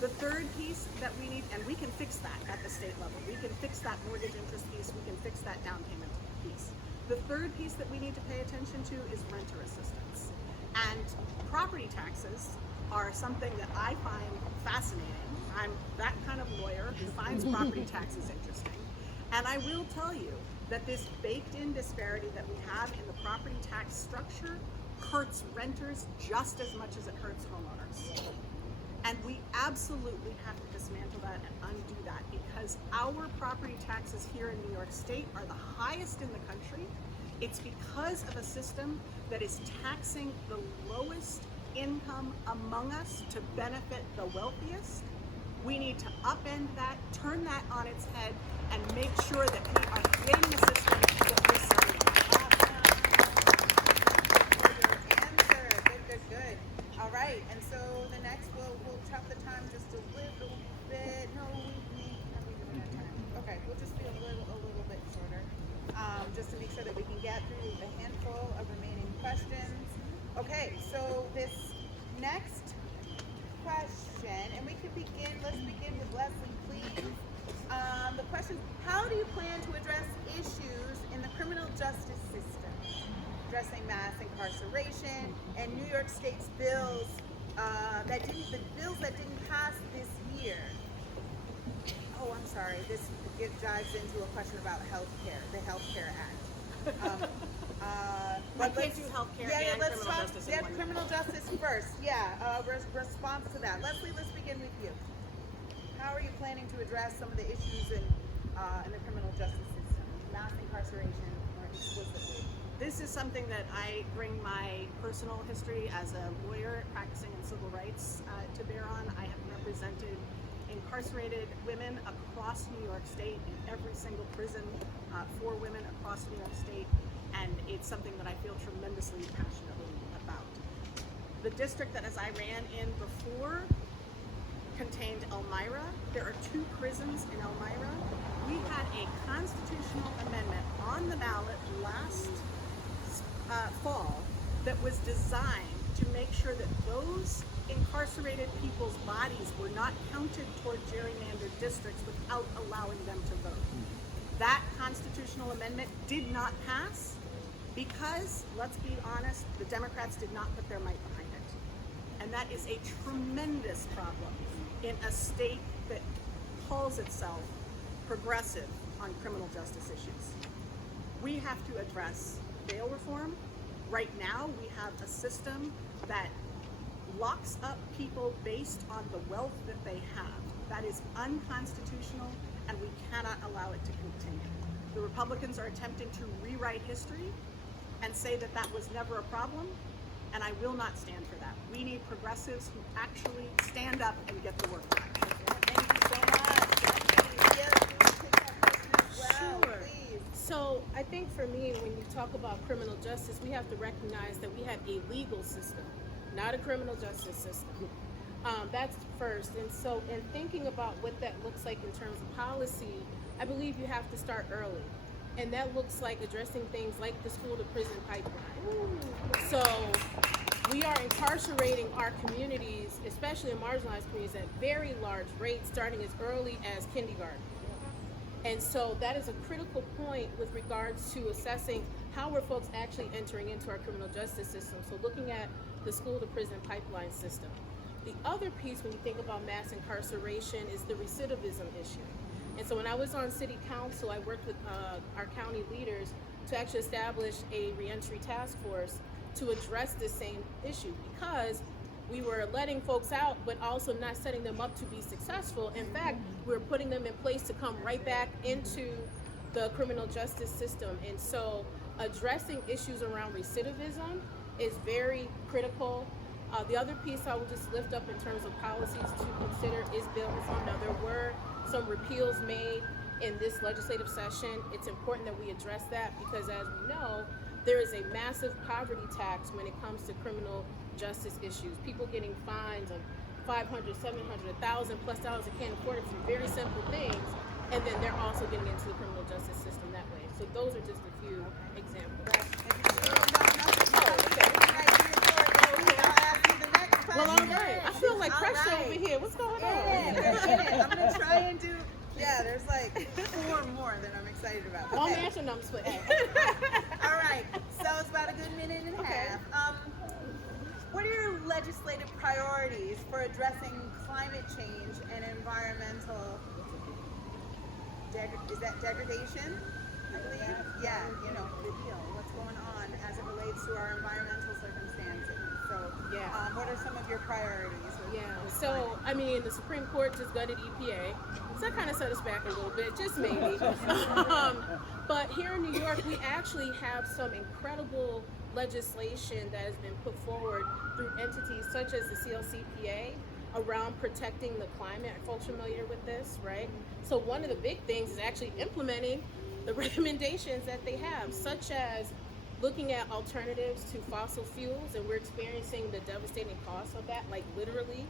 The third piece that we need, and we can fix that at the state level, we can fix that mortgage interest piece, we can fix that down payment piece. The third piece that we need to pay attention to is renter assistance. And property taxes are something that I find fascinating. I'm that kind of lawyer who finds property taxes interesting. And I will tell you that this baked-in disparity that we have in the property tax structure hurts renters just as much as it hurts homeowners. And we absolutely have to dismantle that and undo that, because our property taxes here in New York State are the highest in the country. It's because of a system that is taxing the lowest income among us to benefit the wealthiest. We need to upend that, turn that on its head, and make sure that we are creating a system that will serve them. Good. All right, and so the next we'll chop the time just a little bit. No, we how are we doing that time? Okay, we'll just be a little bit shorter, just to make sure that we can get through a handful of remaining questions. Okay, so this next question, and we can begin. Let's begin with Leslie, please. The question: how do you plan to address issues in the criminal justice system, addressing mass incarceration and New York State's bills that didn't pass this year? Oh, I'm sorry. This dives into a question about healthcare, the Healthcare Act. But let's do healthcare and let's criminal talk, justice in yeah, one criminal justice first. Yeah, response to that. Leslie, let's begin with you. How are you planning to address some of the issues in the criminal justice system, mass incarceration more explicitly? This is something that I bring my personal history as a lawyer practicing in civil rights to bear on. I have represented incarcerated women across New York State in every single prison for women across New York State, and it's something that I feel tremendously passionately about. The district that as I ran in before contained Elmira. There are 2 prisons in Elmira. We had a constitutional amendment on the ballot last fall that was designed to make sure that those incarcerated people's bodies were not counted toward gerrymandered districts without allowing them to vote. That constitutional amendment did not pass because, let's be honest, the Democrats did not put their might behind it. And that is a tremendous problem in a state that calls itself progressive on criminal justice issues. We have to address bail reform. Right now, we have a system that locks up people based on the wealth that they have. That is unconstitutional, and we cannot allow it to continue. The Republicans are attempting to rewrite history and say that that was never a problem, and I will not stand for that. We need progressives who actually stand up and get the work done. Thank you so much. Jackie. Yes, please take that question as well, Sure. please. So I think for me, when you talk about criminal justice, we have to recognize that we have a legal system, not a criminal justice system. That's first. And so in thinking about what that looks like in terms of policy, I believe you have to start early. And that looks like addressing things like the school to prison pipeline. So we are incarcerating our communities, especially in marginalized communities, at very large rates, starting as early as kindergarten. And so that is a critical point with regards to assessing how are folks actually entering into our criminal justice system. So looking at the school to prison pipeline system. The other piece when you think about mass incarceration is the recidivism issue. And so when I was on city council, I worked with our county leaders to actually establish a reentry task force to address this same issue, because we were letting folks out, but also not setting them up to be successful. In fact, we were putting them in place to come right back into the criminal justice system. And so addressing issues around recidivism is very critical. The other piece I will just lift up in terms of policies to consider is bail reform. Now, there were some repeals made in this legislative session. It's important that we address that, because as we know, there is a massive poverty tax when it comes to criminal justice issues. People getting fines of $500, $700, $1,000+ dollars that can't afford it for very simple things, and then they're also getting into the criminal justice system that way. So those are just a few examples. Well, all right. I feel like pressure over here. What's going on? I'm gonna try and do. Yeah, there's like 4 more that I'm excited about. All Okay. answer numbers split. All right. So it's about a good minute and a half. What are your legislative priorities for addressing climate change and environmental is that degradation? I believe. Yeah. You know the deal. What's going on as it relates to our environmental circumstances? So, Yeah. What are some of your priorities? Yeah, so I mean, the Supreme Court just gutted EPA, so that kind of set us back a little bit, just maybe. But here in New York, we actually have some incredible legislation that has been put forward through entities such as the CLCPA around protecting the climate. Are folks familiar with this, right? So one of the big things is actually implementing the recommendations that they have, such as looking at alternatives to fossil fuels, and we're experiencing the devastating costs of that, like literally.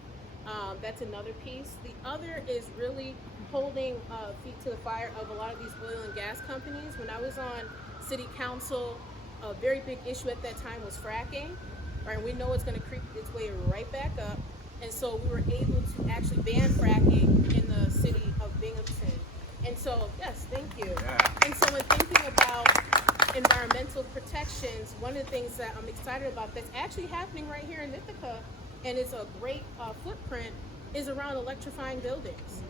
That's another piece. The other is really holding feet to the fire of a lot of these oil and gas companies. When I was on city council, a very big issue at that time was fracking, right? And we know it's gonna creep its way right back up. And so we were able to actually ban fracking in the city of Binghamton. And so, yes, thank you. And so when thinking about environmental protections, one of the things that I'm excited about that's actually happening right here in Ithaca, and it's a great footprint, is around electrifying buildings.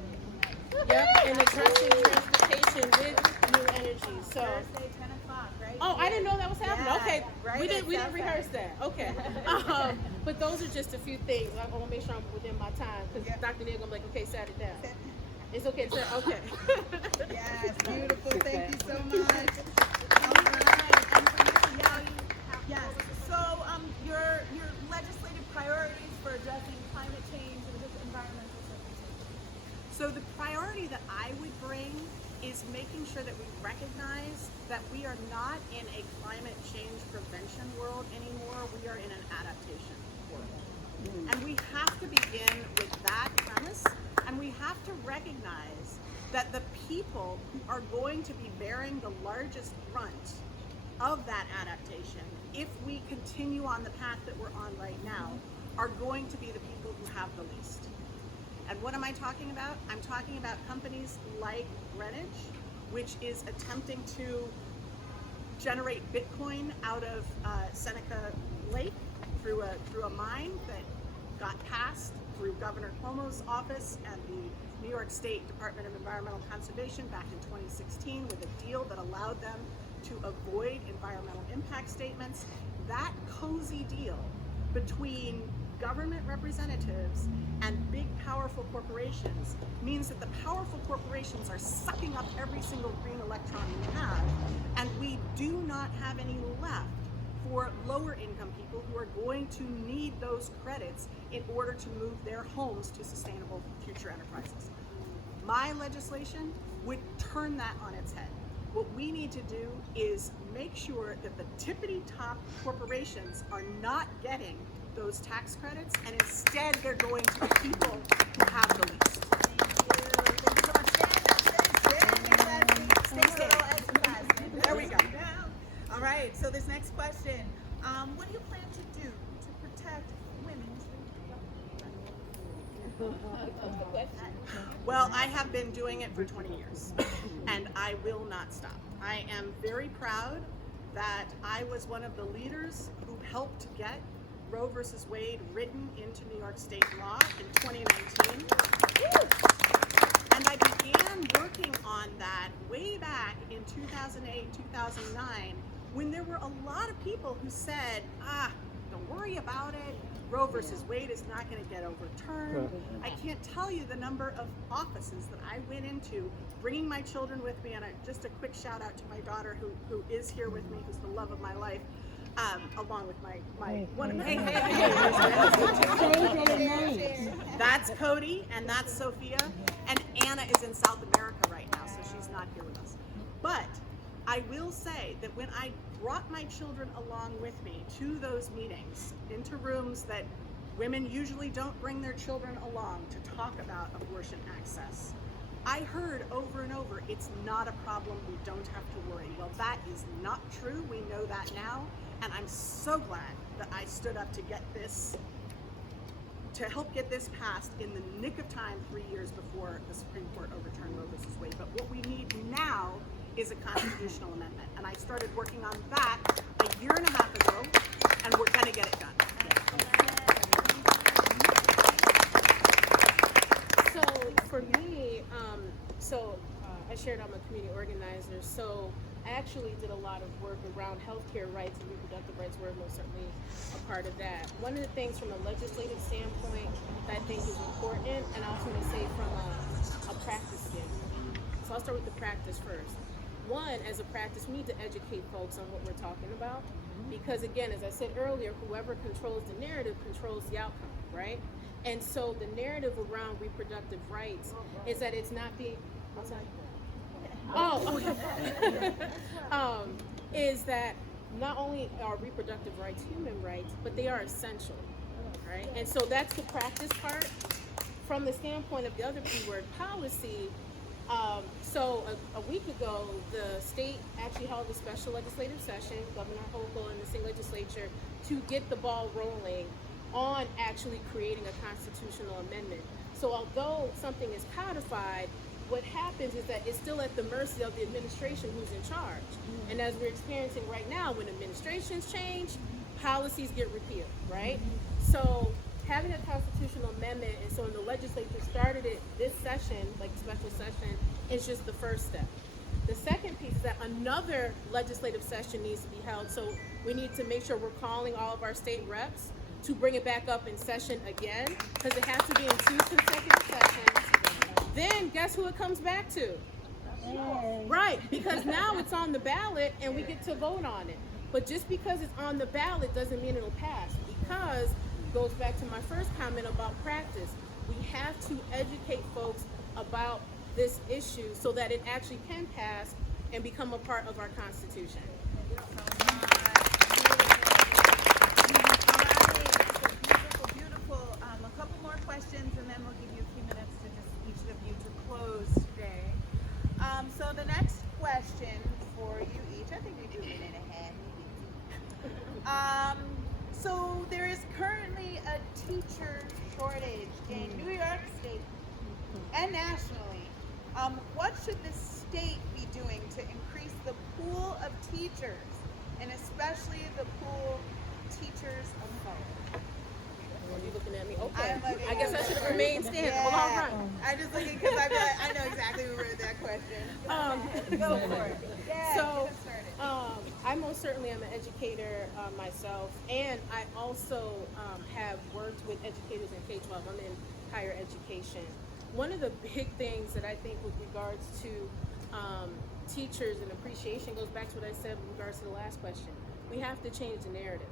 Yep, and addressing transportation with new energy. So, Thursday, 10 o'clock, right? oh, I didn't know that was happening. Yeah, Okay, right we at didn't Southside. rehearse that. Okay, but those are just a few things. I want to make sure I'm within my time, because Yeah. Dr. Neal gonna be like, okay, set it down. It's okay to say, okay. Yes, beautiful. Thank you so much. All right. And now yes. So, your legislative priorities for addressing climate change and just environmental circumstances. So the priority that I would bring is making sure that we recognize that we are not in a climate change prevention world anymore. We are in an adaptation world. And we have to begin with that premise, and we have to recognize that the people who are going to be bearing the largest brunt of that adaptation, if we continue on the path that we're on right now, are going to be the people who have the least. And what am I talking about? I'm talking about companies like Greenwich, which is attempting to generate Bitcoin out of Seneca Lake through a mine that got passed through Governor Cuomo's office and the New York State Department of Environmental Conservation back in 2016 with a deal that allowed them to avoid environmental impact statements. That cozy deal between government representatives and big powerful corporations means that the powerful corporations are sucking up every single green electron we have, and we do not have any left for lower income people who are going to need those credits in order to move their homes to sustainable future enterprises. My legislation would turn that on its head. What we need to do is make sure that the tippity top corporations are not getting those tax credits, and instead they're going to the people who have the least. Thank you so much. Stand up. There we go. All right, so this next question, what do you plan to do to protect women's Well, I have been doing it for 20 years, and I will not stop. I am very proud that I was one of the leaders who helped get Roe versus Wade written into New York State law in 2019. And I began working on that way back in 2008, 2009, when there were a lot of people who said, don't worry about it. Roe versus Wade is not going to get overturned. I can't tell you the number of offices that I went into, bringing my children with me, and just a quick shout out to my daughter who is here with me, who's the love of my life, along with my one of my, that's Cody, and that's Sophia, and Anna is in South America right now, so she's not here with us. But I will say that when I brought my children along with me to those meetings, into rooms that women usually don't bring their children along to talk about abortion access, I heard over and over, it's not a problem, we don't have to worry. Well, that is not true, we know that now, and I'm so glad that I stood up to get this, to help get this passed in the nick of time 3 years before the Supreme Court overturned Roe versus Wade. But what we need now is a constitutional amendment, and I started working on that a year and a half ago, and we're gonna get it done. So for me, I shared I'm a community organizer, so I actually did a lot of work around healthcare rights and reproductive rights. We're most certainly a part of that. One of the things from a legislative standpoint that I think is important, and I was going to say from a practice standpoint. So I'll start with the practice first. One, as a practice, we need to educate folks on what we're talking about, because again, as I said earlier, whoever controls the narrative controls the outcome, right? And so the narrative around reproductive rights is that it's not being, is that not only are reproductive rights human rights, but they are essential, right? And so that's the practice part. From the standpoint of the other keyword, policy, so a week ago, the state actually held a special legislative session, Governor Hochul and the state legislature, to get the ball rolling on actually creating a constitutional amendment. So although something is codified, what happens is that it's still at the mercy of the administration who's in charge. And as we're experiencing right now, when administrations change, policies get repealed, right? So having a constitutional amendment, and so when the legislature started it this session, like special session, is just the first step. The second piece is that another legislative session needs to be held. So we need to make sure we're calling all of our state reps to bring it back up in session again, because it has to be in 2 consecutive sessions. Then guess who it comes back to? Right, because now it's on the ballot and we get to vote on it. But just because it's on the ballot doesn't mean it'll pass, because it goes back to my first comment about practice. We have to educate folks about this issue so that it actually can pass and become a part of our Constitution. Beautiful. A couple more questions, and then we'll give you a few minutes to just each of you to close today. So the next question for you each, I think we do a minute ahead. So there is currently a teacher shortage in New York State and nationally. What should the state be doing to increase the pool of teachers, and especially the pool teachers of color? You looking at me? Okay. I'm looking I guess I at should have her. remained standing. Well, all right. I'm just looking because I know exactly who wrote that question. Go for it. Yeah, So, get us started. I most certainly am an educator myself, and I also have worked with educators in K-12. I'm in higher education. One of the big things that I think with regards to teachers and appreciation goes back to what I said with regards to the last question. We have to change the narrative.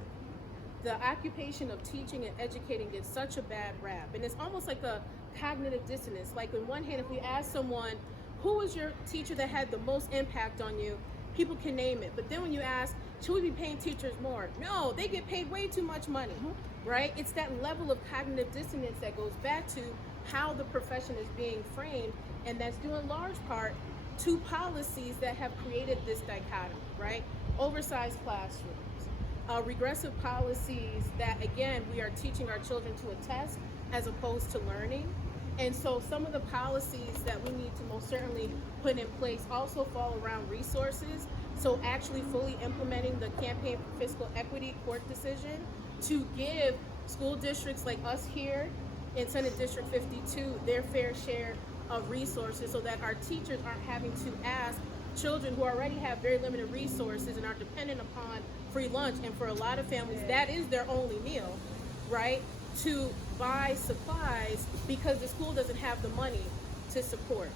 The occupation of teaching and educating gets such a bad rap, and it's almost like a cognitive dissonance. Like, on one hand, if we ask someone, who was your teacher that had the most impact on you, people can name it. But then when you ask, should we be paying teachers more? No, they get paid way too much money, right? It's that level of cognitive dissonance that goes back to how the profession is being framed, and that's due in large part to policies that have created this dichotomy, right? Oversized classrooms, regressive policies that, again, we are teaching our children to a test as opposed to learning. And so some of the policies that we need to most certainly put in place also fall around resources. So actually fully implementing the Campaign for Fiscal Equity court decision to give school districts like us here in Senate District 52 their fair share of resources, so that our teachers aren't having to ask children who already have very limited resources and are dependent upon free lunch, and for a lot of families that is their only meal, right, to buy supplies because the school doesn't have the money to support.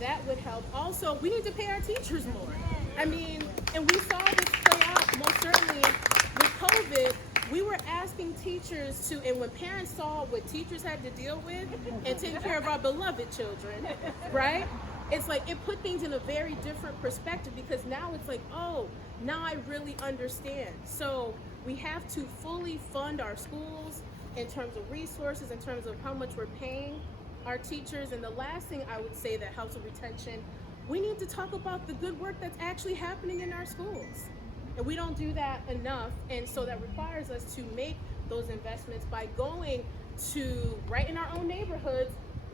That would help. Also, we need to pay our teachers more. I mean, and we saw this play out most certainly with COVID. We were asking teachers to, and when parents saw what teachers had to deal with and taking care of our beloved children, right? It's like it put things in a very different perspective, because now it's like, oh, now I really understand. So we have to fully fund our schools in terms of resources, in terms of how much we're paying our teachers. And the last thing I would say that helps with retention, we need to talk about the good work that's actually happening in our schools. And we don't do that enough. And so that requires us to make those investments by going to, right in our own neighborhoods,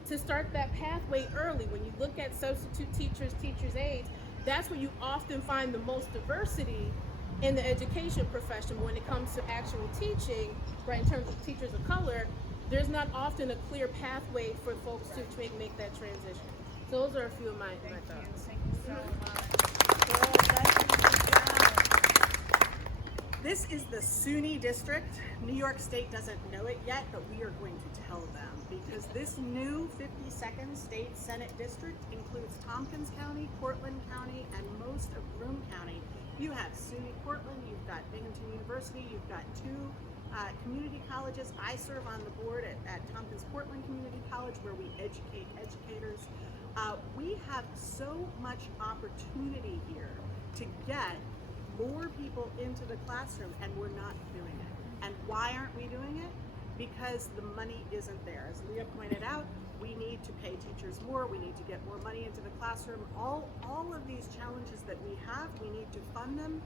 to start that pathway early. When you look at substitute teachers, teachers' aides, that's where you often find the most diversity in the education profession. When it comes to actual teaching, right, in terms of teachers of color, there's not often a clear pathway for folks to make that transition. So those are a few of my thoughts. Thank you so much. This is the SUNY district. New York State doesn't know it yet, but we are going to tell them, because this new 52nd State Senate district includes Tompkins County, Portland County, and most of Broome County. You have SUNY Portland, you've got Binghamton University, you've got two community colleges. I serve on the board at Tompkins Portland Community College, where we educate educators. We have so much opportunity here to get more people into the classroom, and we're not doing it. And why aren't we doing it? Because the money isn't there. As Leah pointed out, we need to pay teachers more, we need to get more money into the classroom. All of these challenges that we have, we need to fund them.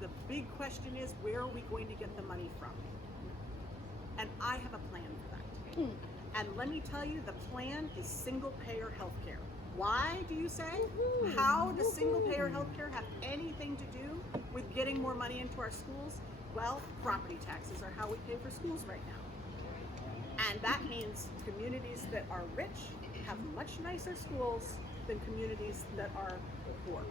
The big question is, where are we going to get the money from? And I have a plan for that. And let me tell you, the plan is single-payer healthcare. Why, do you say? How does single-payer healthcare have anything to do with getting more money into our schools? Well, property taxes are how we pay for schools right now. And that means communities that are rich have much nicer schools than communities that are poor.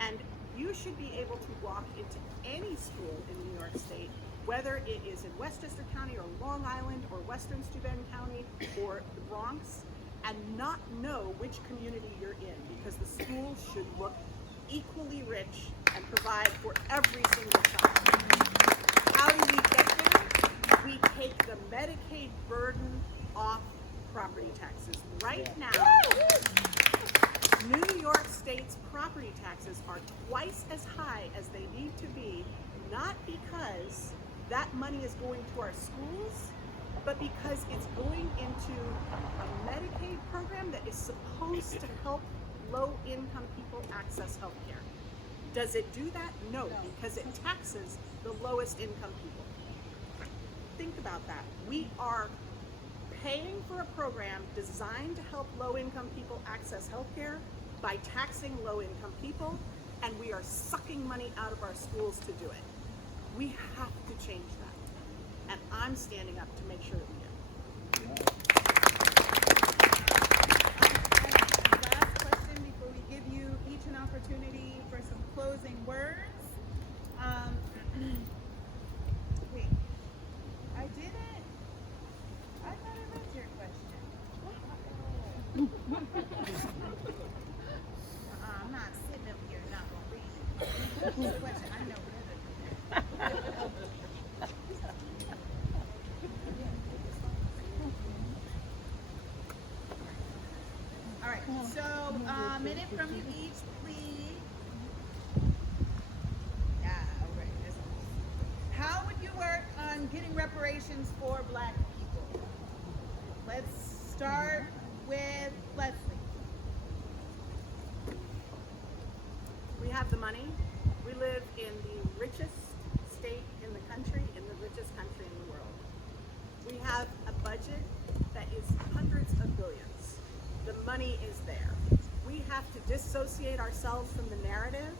And you should be able to walk into any school in New York State, whether it is in Westchester County or Long Island or Western Steuben County or the Bronx, and not know which community you're in, because the schools should look equally rich and provide for every single child. How do we get there? We take the Medicaid burden off property taxes. Right now, New York State's property taxes are twice as high as they need to be, not because that money is going to our schools, but because it's going into a Medicaid program that is supposed to help low-income people access health care. Does it do that? No, because it taxes the lowest income people. Think about that. We are paying for a program designed to help low-income people access health care by taxing low-income people, and we are sucking money out of our schools to do it. We have to change that. and I'm standing up to make sure that we do. Last question before we give you each an opportunity for some closing words. Wait, I didn't. I thought I read your question. I'm not sitting up here not gonna read it. The question, I know better. All right, so a minute from you each, please. Yeah, all right. This one. How would you work on getting reparations for Black people? Let's start with Leslie. We have the money. We live in the richest state in the country, in the richest country in the world. We have a budget that is hundreds of billions. The money is there. We have to dissociate ourselves from the narrative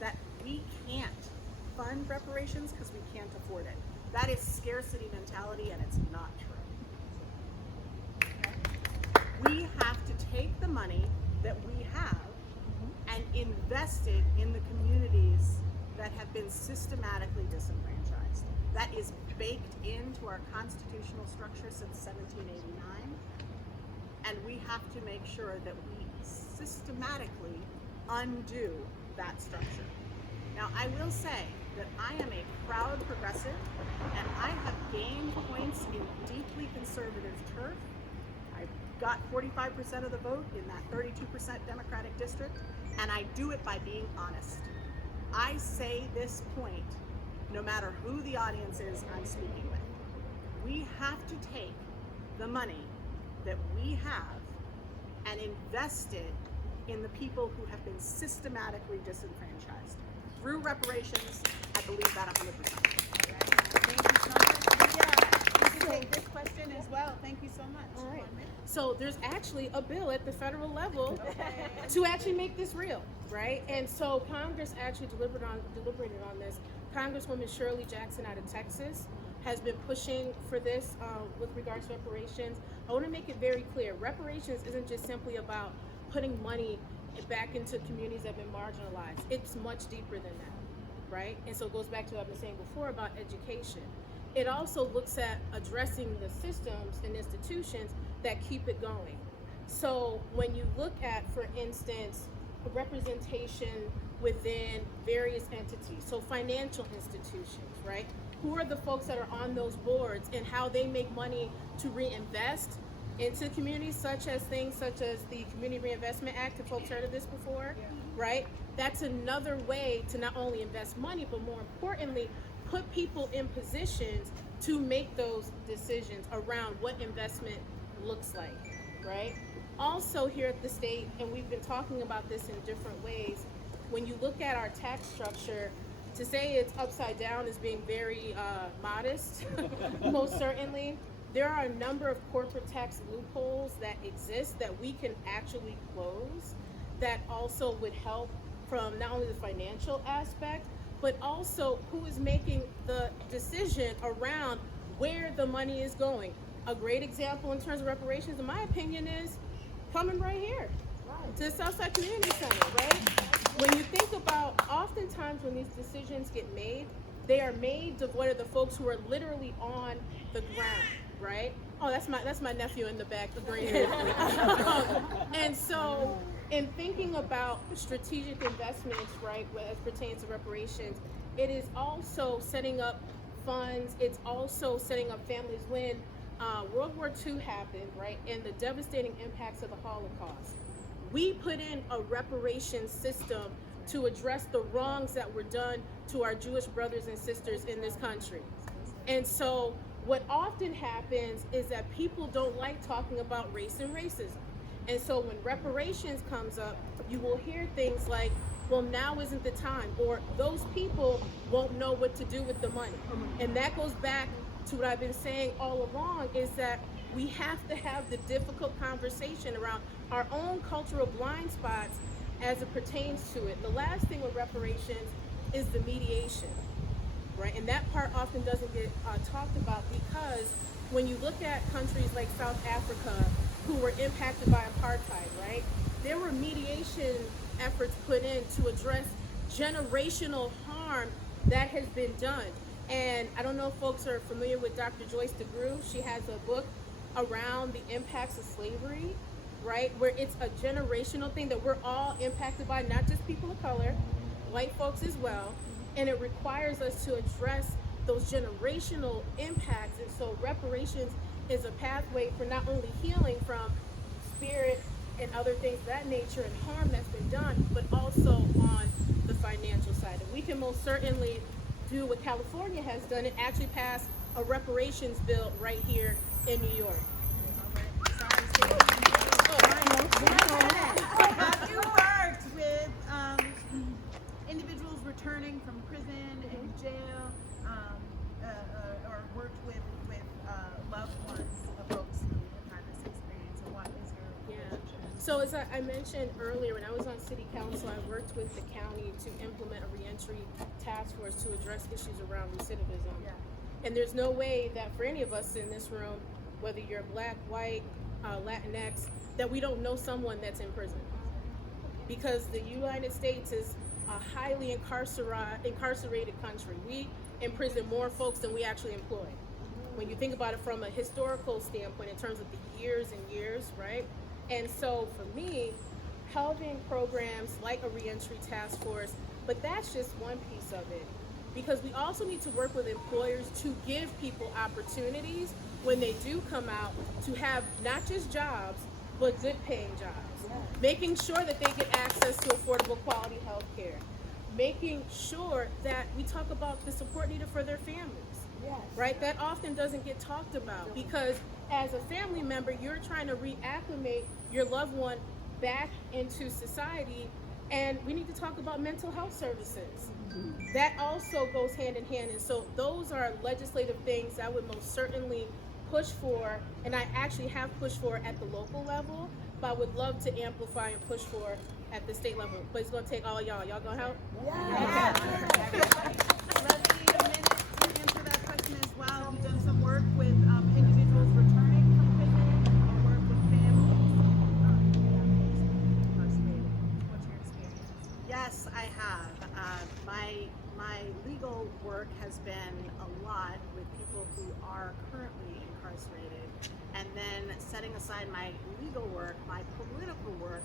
that we can't fund reparations because we can't afford it. That is scarcity mentality, and it's not true. We have to take the money that we have and invest it in the communities that have been systematically disenfranchised. That is baked into our constitutional structure since 1789. And we have to make sure that we systematically undo that structure. Now, I will say that I am a proud progressive, and I have gained points in deeply conservative turf. I got 45% of the vote in that 32% Democratic district, and I do it by being honest. I say this point no matter who the audience is I'm speaking with. We have to take the money that we have and invest it in the people who have been systematically disenfranchised. Through reparations, I believe that 100%. Thank you so much. Yeah, you can take this question as well. Thank you so much. All right. So there's actually a bill at the federal level to actually make this real, right? And so Congress actually deliberated on this. Congresswoman Shirley Jackson out of Texas has been pushing for this with regards to reparations. I want to make it very clear. Reparations isn't just simply about putting money back into communities that have been marginalized. It's much deeper than that, right? And so it goes back to what I've been saying before about education. It also looks at addressing the systems and institutions that keep it going. So when you look at, for instance, representation within various entities, so financial institutions, right? Who are the folks that are on those boards and how they make money to reinvest into communities, such as things such as the Community Reinvestment Act, if folks heard of this before, right? That's another way to not only invest money, but more importantly, put people in positions to make those decisions around what investment looks like, right? Also here at the state, and we've been talking about this in different ways, when you look at our tax structure, to say it's upside down is being very modest, most certainly. There are a number of corporate tax loopholes that exist that we can actually close that also would help from not only the financial aspect, but also who is making the decision around where the money is going. A great example in terms of reparations, in my opinion, is coming right here to the Southside Community Center, right? When you think about, oftentimes when these decisions get made, they are made devoid of the folks who are literally on the ground, right? Oh, that's my nephew in the back agreeing. And so, in thinking about strategic investments, right, as pertains to reparations, it is also setting up funds. It's also setting up families. When World War II happened, right, and the devastating impacts of the Holocaust, we put in a reparation system to address the wrongs that were done to our Jewish brothers and sisters in this country. And so what often happens is that people don't like talking about race and racism. And so when reparations comes up, you will hear things like, well, now isn't the time, or those people won't know what to do with the money. And that goes back to what I've been saying all along, is that we have to have the difficult conversation around our own cultural blind spots as it pertains to it. The last thing with reparations is the mediation. right? And that part often doesn't get talked about, because when you look at countries like South Africa who were impacted by apartheid, right? There were mediation efforts put in to address generational harm that has been done. And I don't know if folks are familiar with Dr. Joyce DeGruy. She has a book around the impacts of slavery, right? Where it's a generational thing that we're all impacted by, not just people of color, white folks as well. And it requires us to address those generational impacts. And so reparations is a pathway for not only healing from spirit and other things of that nature and harm that's been done, but also on the financial side. And we can most certainly do what California has done and actually pass a reparations bill right here in New York. Have you worked with individuals returning from prison and jail, or worked with loved ones of folks who have had this experience? And what is your relationship? So as I mentioned earlier, when I was on city council, I worked with the county to implement a reentry task force to address issues around recidivism. Yeah. And there's no way that for any of us in this room, whether you're black, white, Latinx, that we don't know someone that's in prison. Because the United States is a highly incarcerated country. We imprison more folks than we actually employ. When you think about it from a historical standpoint, in terms of the years and years, right? And so for me, having programs like a reentry task force, but that's just one piece of it. Because we also need to work with employers to give people opportunities when they do come out to have not just jobs, but good paying jobs. Yeah. Making sure that they get access to affordable quality health care. Making sure that we talk about the support needed for their families. Yes. Right? That often doesn't get talked about, because as a family member, you're trying to reacclimate your loved one back into society, and we need to talk about mental health services. Mm-hmm. That also goes hand in hand, and so those are legislative things I would most certainly push for, and I actually have pushed for at the local level, but I would love to amplify and push for at the state level. But it's going to take all y'all. Y'all going to help? Yeah. Okay. Let's see a minute to answer that question as well. We've done some work with individuals returning from prison, or work with families incarcerated. What's your experience? Yes, I have. My legal work has been a lot with people who are currently incarcerated, and then setting aside my legal work, my political work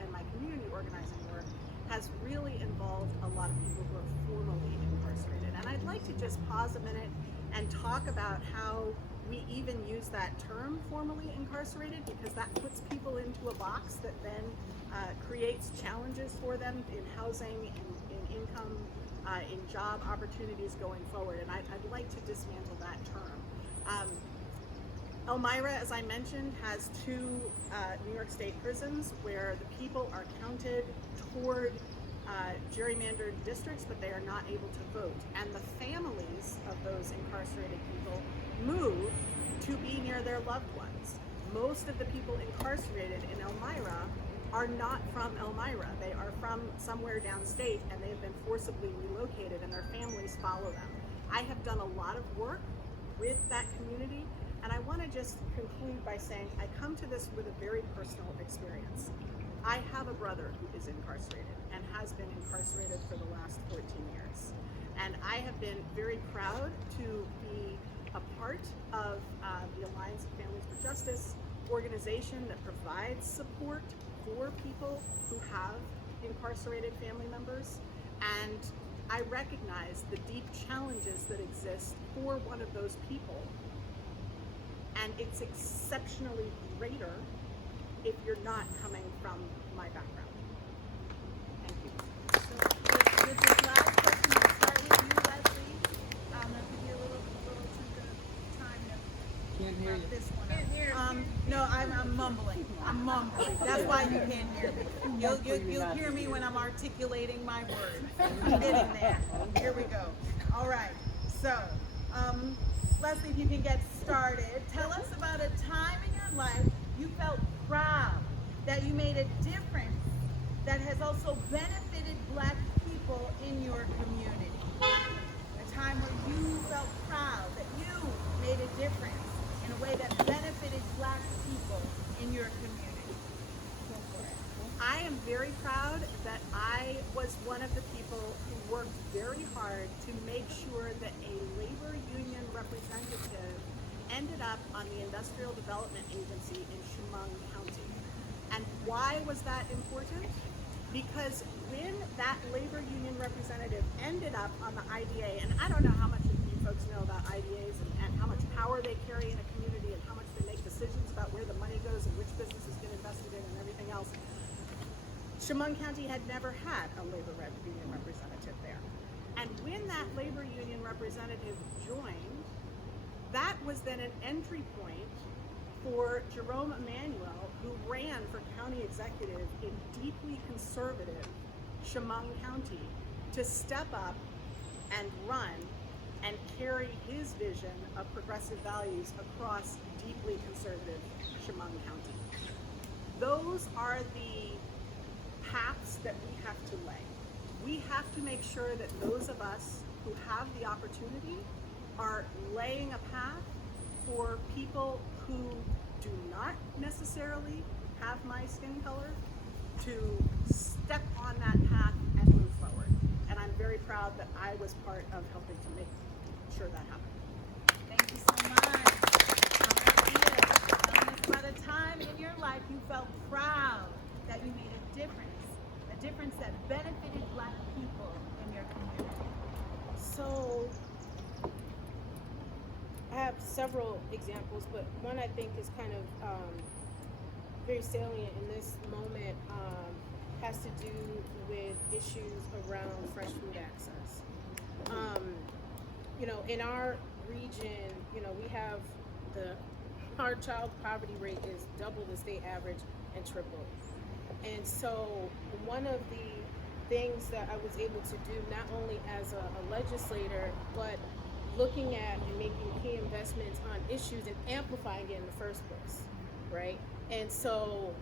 and my community organizing work has really involved a lot of people who are formally incarcerated. And I'd like to just pause a minute and talk about how we even use that term, formally incarcerated, because that puts people into a box that then creates challenges for them in housing, in income, in job opportunities going forward. And I'd like to dismantle that term. Elmira, as I mentioned, has 2 New York State prisons where the people are counted toward gerrymandered districts, but they are not able to vote. And the families of those incarcerated people move to be near their loved ones. Most of the people incarcerated in Elmira are not from Elmira. They are from somewhere downstate, and they have been forcibly relocated, and their families follow them. I have done a lot of work with that community, and I want to just conclude by saying I come to this with a very personal experience. I have a brother who is incarcerated and has been incarcerated for the last 14 years. And I have been very proud to be a part of the Alliance of Families for Justice organization that provides support for people who have incarcerated family members. And I recognize the deep challenges that exist for one of those people. And it's exceptionally greater if you're not coming from my background. Thank you. So with this last question, we'll start with you, Leslie. I'll give you a little chunk of time to Can't hear you. this one up. No, I'm mumbling. That's why you can't hear me. You'll hear me when I'm articulating my words. I'm getting there. Here we go. All right. So, Leslie, if you can get started, tell us about a time in your life you felt proud that you made a difference that has also benefited Black people in your community. A time representative ended up on the Industrial Development Agency in Chemung County. And why was that important? Because when that labor union representative ended up on the IDA, and I don't know how much of you folks know about IDAs and how much power they carry in a community and how much they make decisions about where the money goes and which businesses get invested in and everything else. Chemung County had never had a labor union representative there. And when that labor union representative joined, that was then an entry point for Jerome Emanuel, who ran for county executive in deeply conservative Chemung County, to step up and run and carry his vision of progressive values across deeply conservative Chemung County. Those are the paths that we have to lay. We have to make sure that those of us who have the opportunity are laying a path for people who do not necessarily have my skin color to step on that path and move forward. And I'm very proud that I was part of helping to make sure that happened. Thank you so much. Tell us by the time in your life you felt proud that you made a difference that benefited Black people in your community. So I have several examples, but one I think is kind of very salient in this moment has to do with issues around fresh food access. In our region, we have our child poverty rate is double the state average and triple. And so one of the things that I was able to do, not only as a legislator, but looking at and making key investments on issues and amplifying it in the first place, right? And so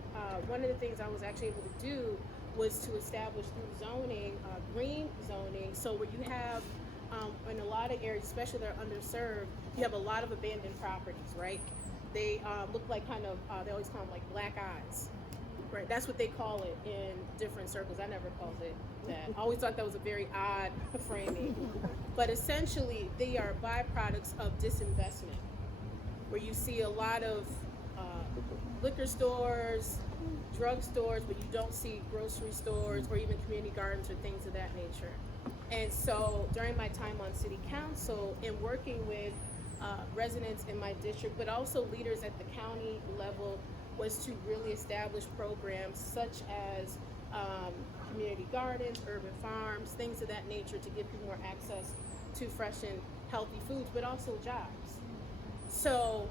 one of the things I was actually able to do was to establish through zoning, green zoning, so where you have, in a lot of areas, especially that are underserved, you have a lot of abandoned properties, right? They look like they always call them like black eyes. Right, that's what they call it in different circles. I never called it that. I always thought that was a very odd framing. But essentially, they are byproducts of disinvestment, where you see a lot of liquor stores, drug stores, but you don't see grocery stores or even community gardens or things of that nature. And so during my time on city council and working with residents in my district, but also leaders at the county level, was to really establish programs such as community gardens, urban farms, things of that nature to give people more access to fresh and healthy foods, but also jobs. So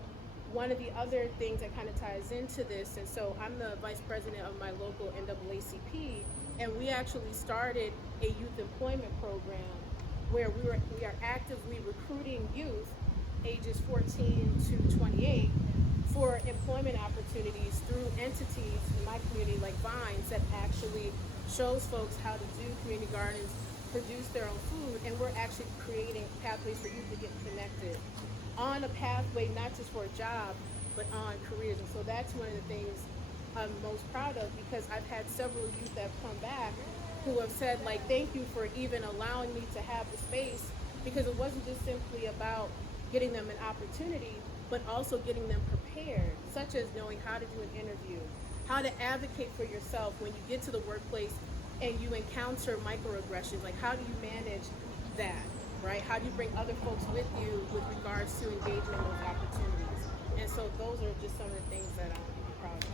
one of the other things that kind of ties into this, and so I'm the vice president of my local NAACP, and we actually started a youth employment program where we are actively recruiting youth ages 14 to 28 for employment opportunities through entities in my community like Vines that actually shows folks how to do community gardens, produce their own food, and we're actually creating pathways for youth to get connected on a pathway, not just for a job, but on careers. And so that's one of the things I'm most proud of, because I've had several youth that have come back who have said, like, thank you for even allowing me to have the space, because it wasn't just simply about getting them an opportunity, but also getting them prepared, such as knowing how to do an interview, how to advocate for yourself when you get to the workplace and you encounter microaggressions. Like, how do you manage that, right? How do you bring other folks with you with regards to engaging in those opportunities? And so those are just some of the things that I'm proud of.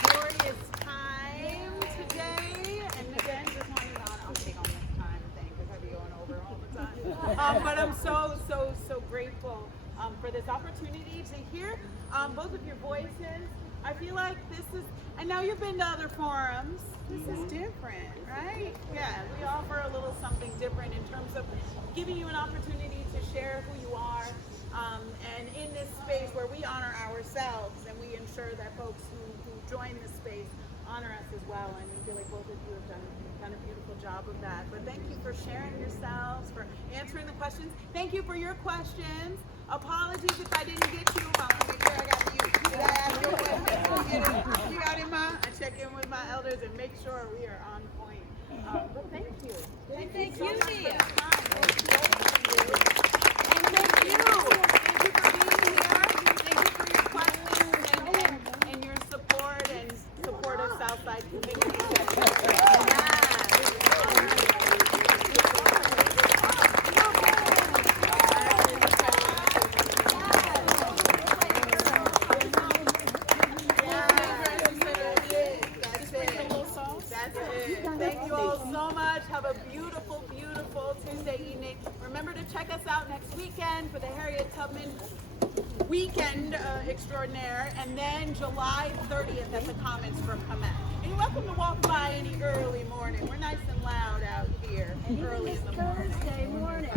Glorious time today, and again, just wanted to I'll take on this time thing because I be going over all the time. But I'm so grateful for this opportunity to hear both of your voices. I feel like this is, I know you've been to other forums. This is different, right? Yeah, we offer a little something different in terms of giving you an opportunity to share who you are, and in this space where we honor ourselves and we ensure that folks who join this space honor us as well. And I feel like both of you have done a beautiful job of that. But thank you for sharing yourselves, for answering the questions. Thank you for your questions. Apologies if I didn't get you. I want to make sure I got to you. Did I ask your question? You got it, Ma? I check in with my elders and make sure we are on point. But thank you. Thank you, Nia. And thank you. Thank you for being here. Thank you for your questions and your support of Southside Community Center. That's it. Thank you all so much. Have a beautiful, beautiful Tuesday evening. Remember to check us out next weekend for the Harriet Tubman Weekend Extraordinaire, and then July 30th at the Commons for Comet. And you're welcome to walk by any early morning. We're nice and loud out here early in the morning. Thursday morning.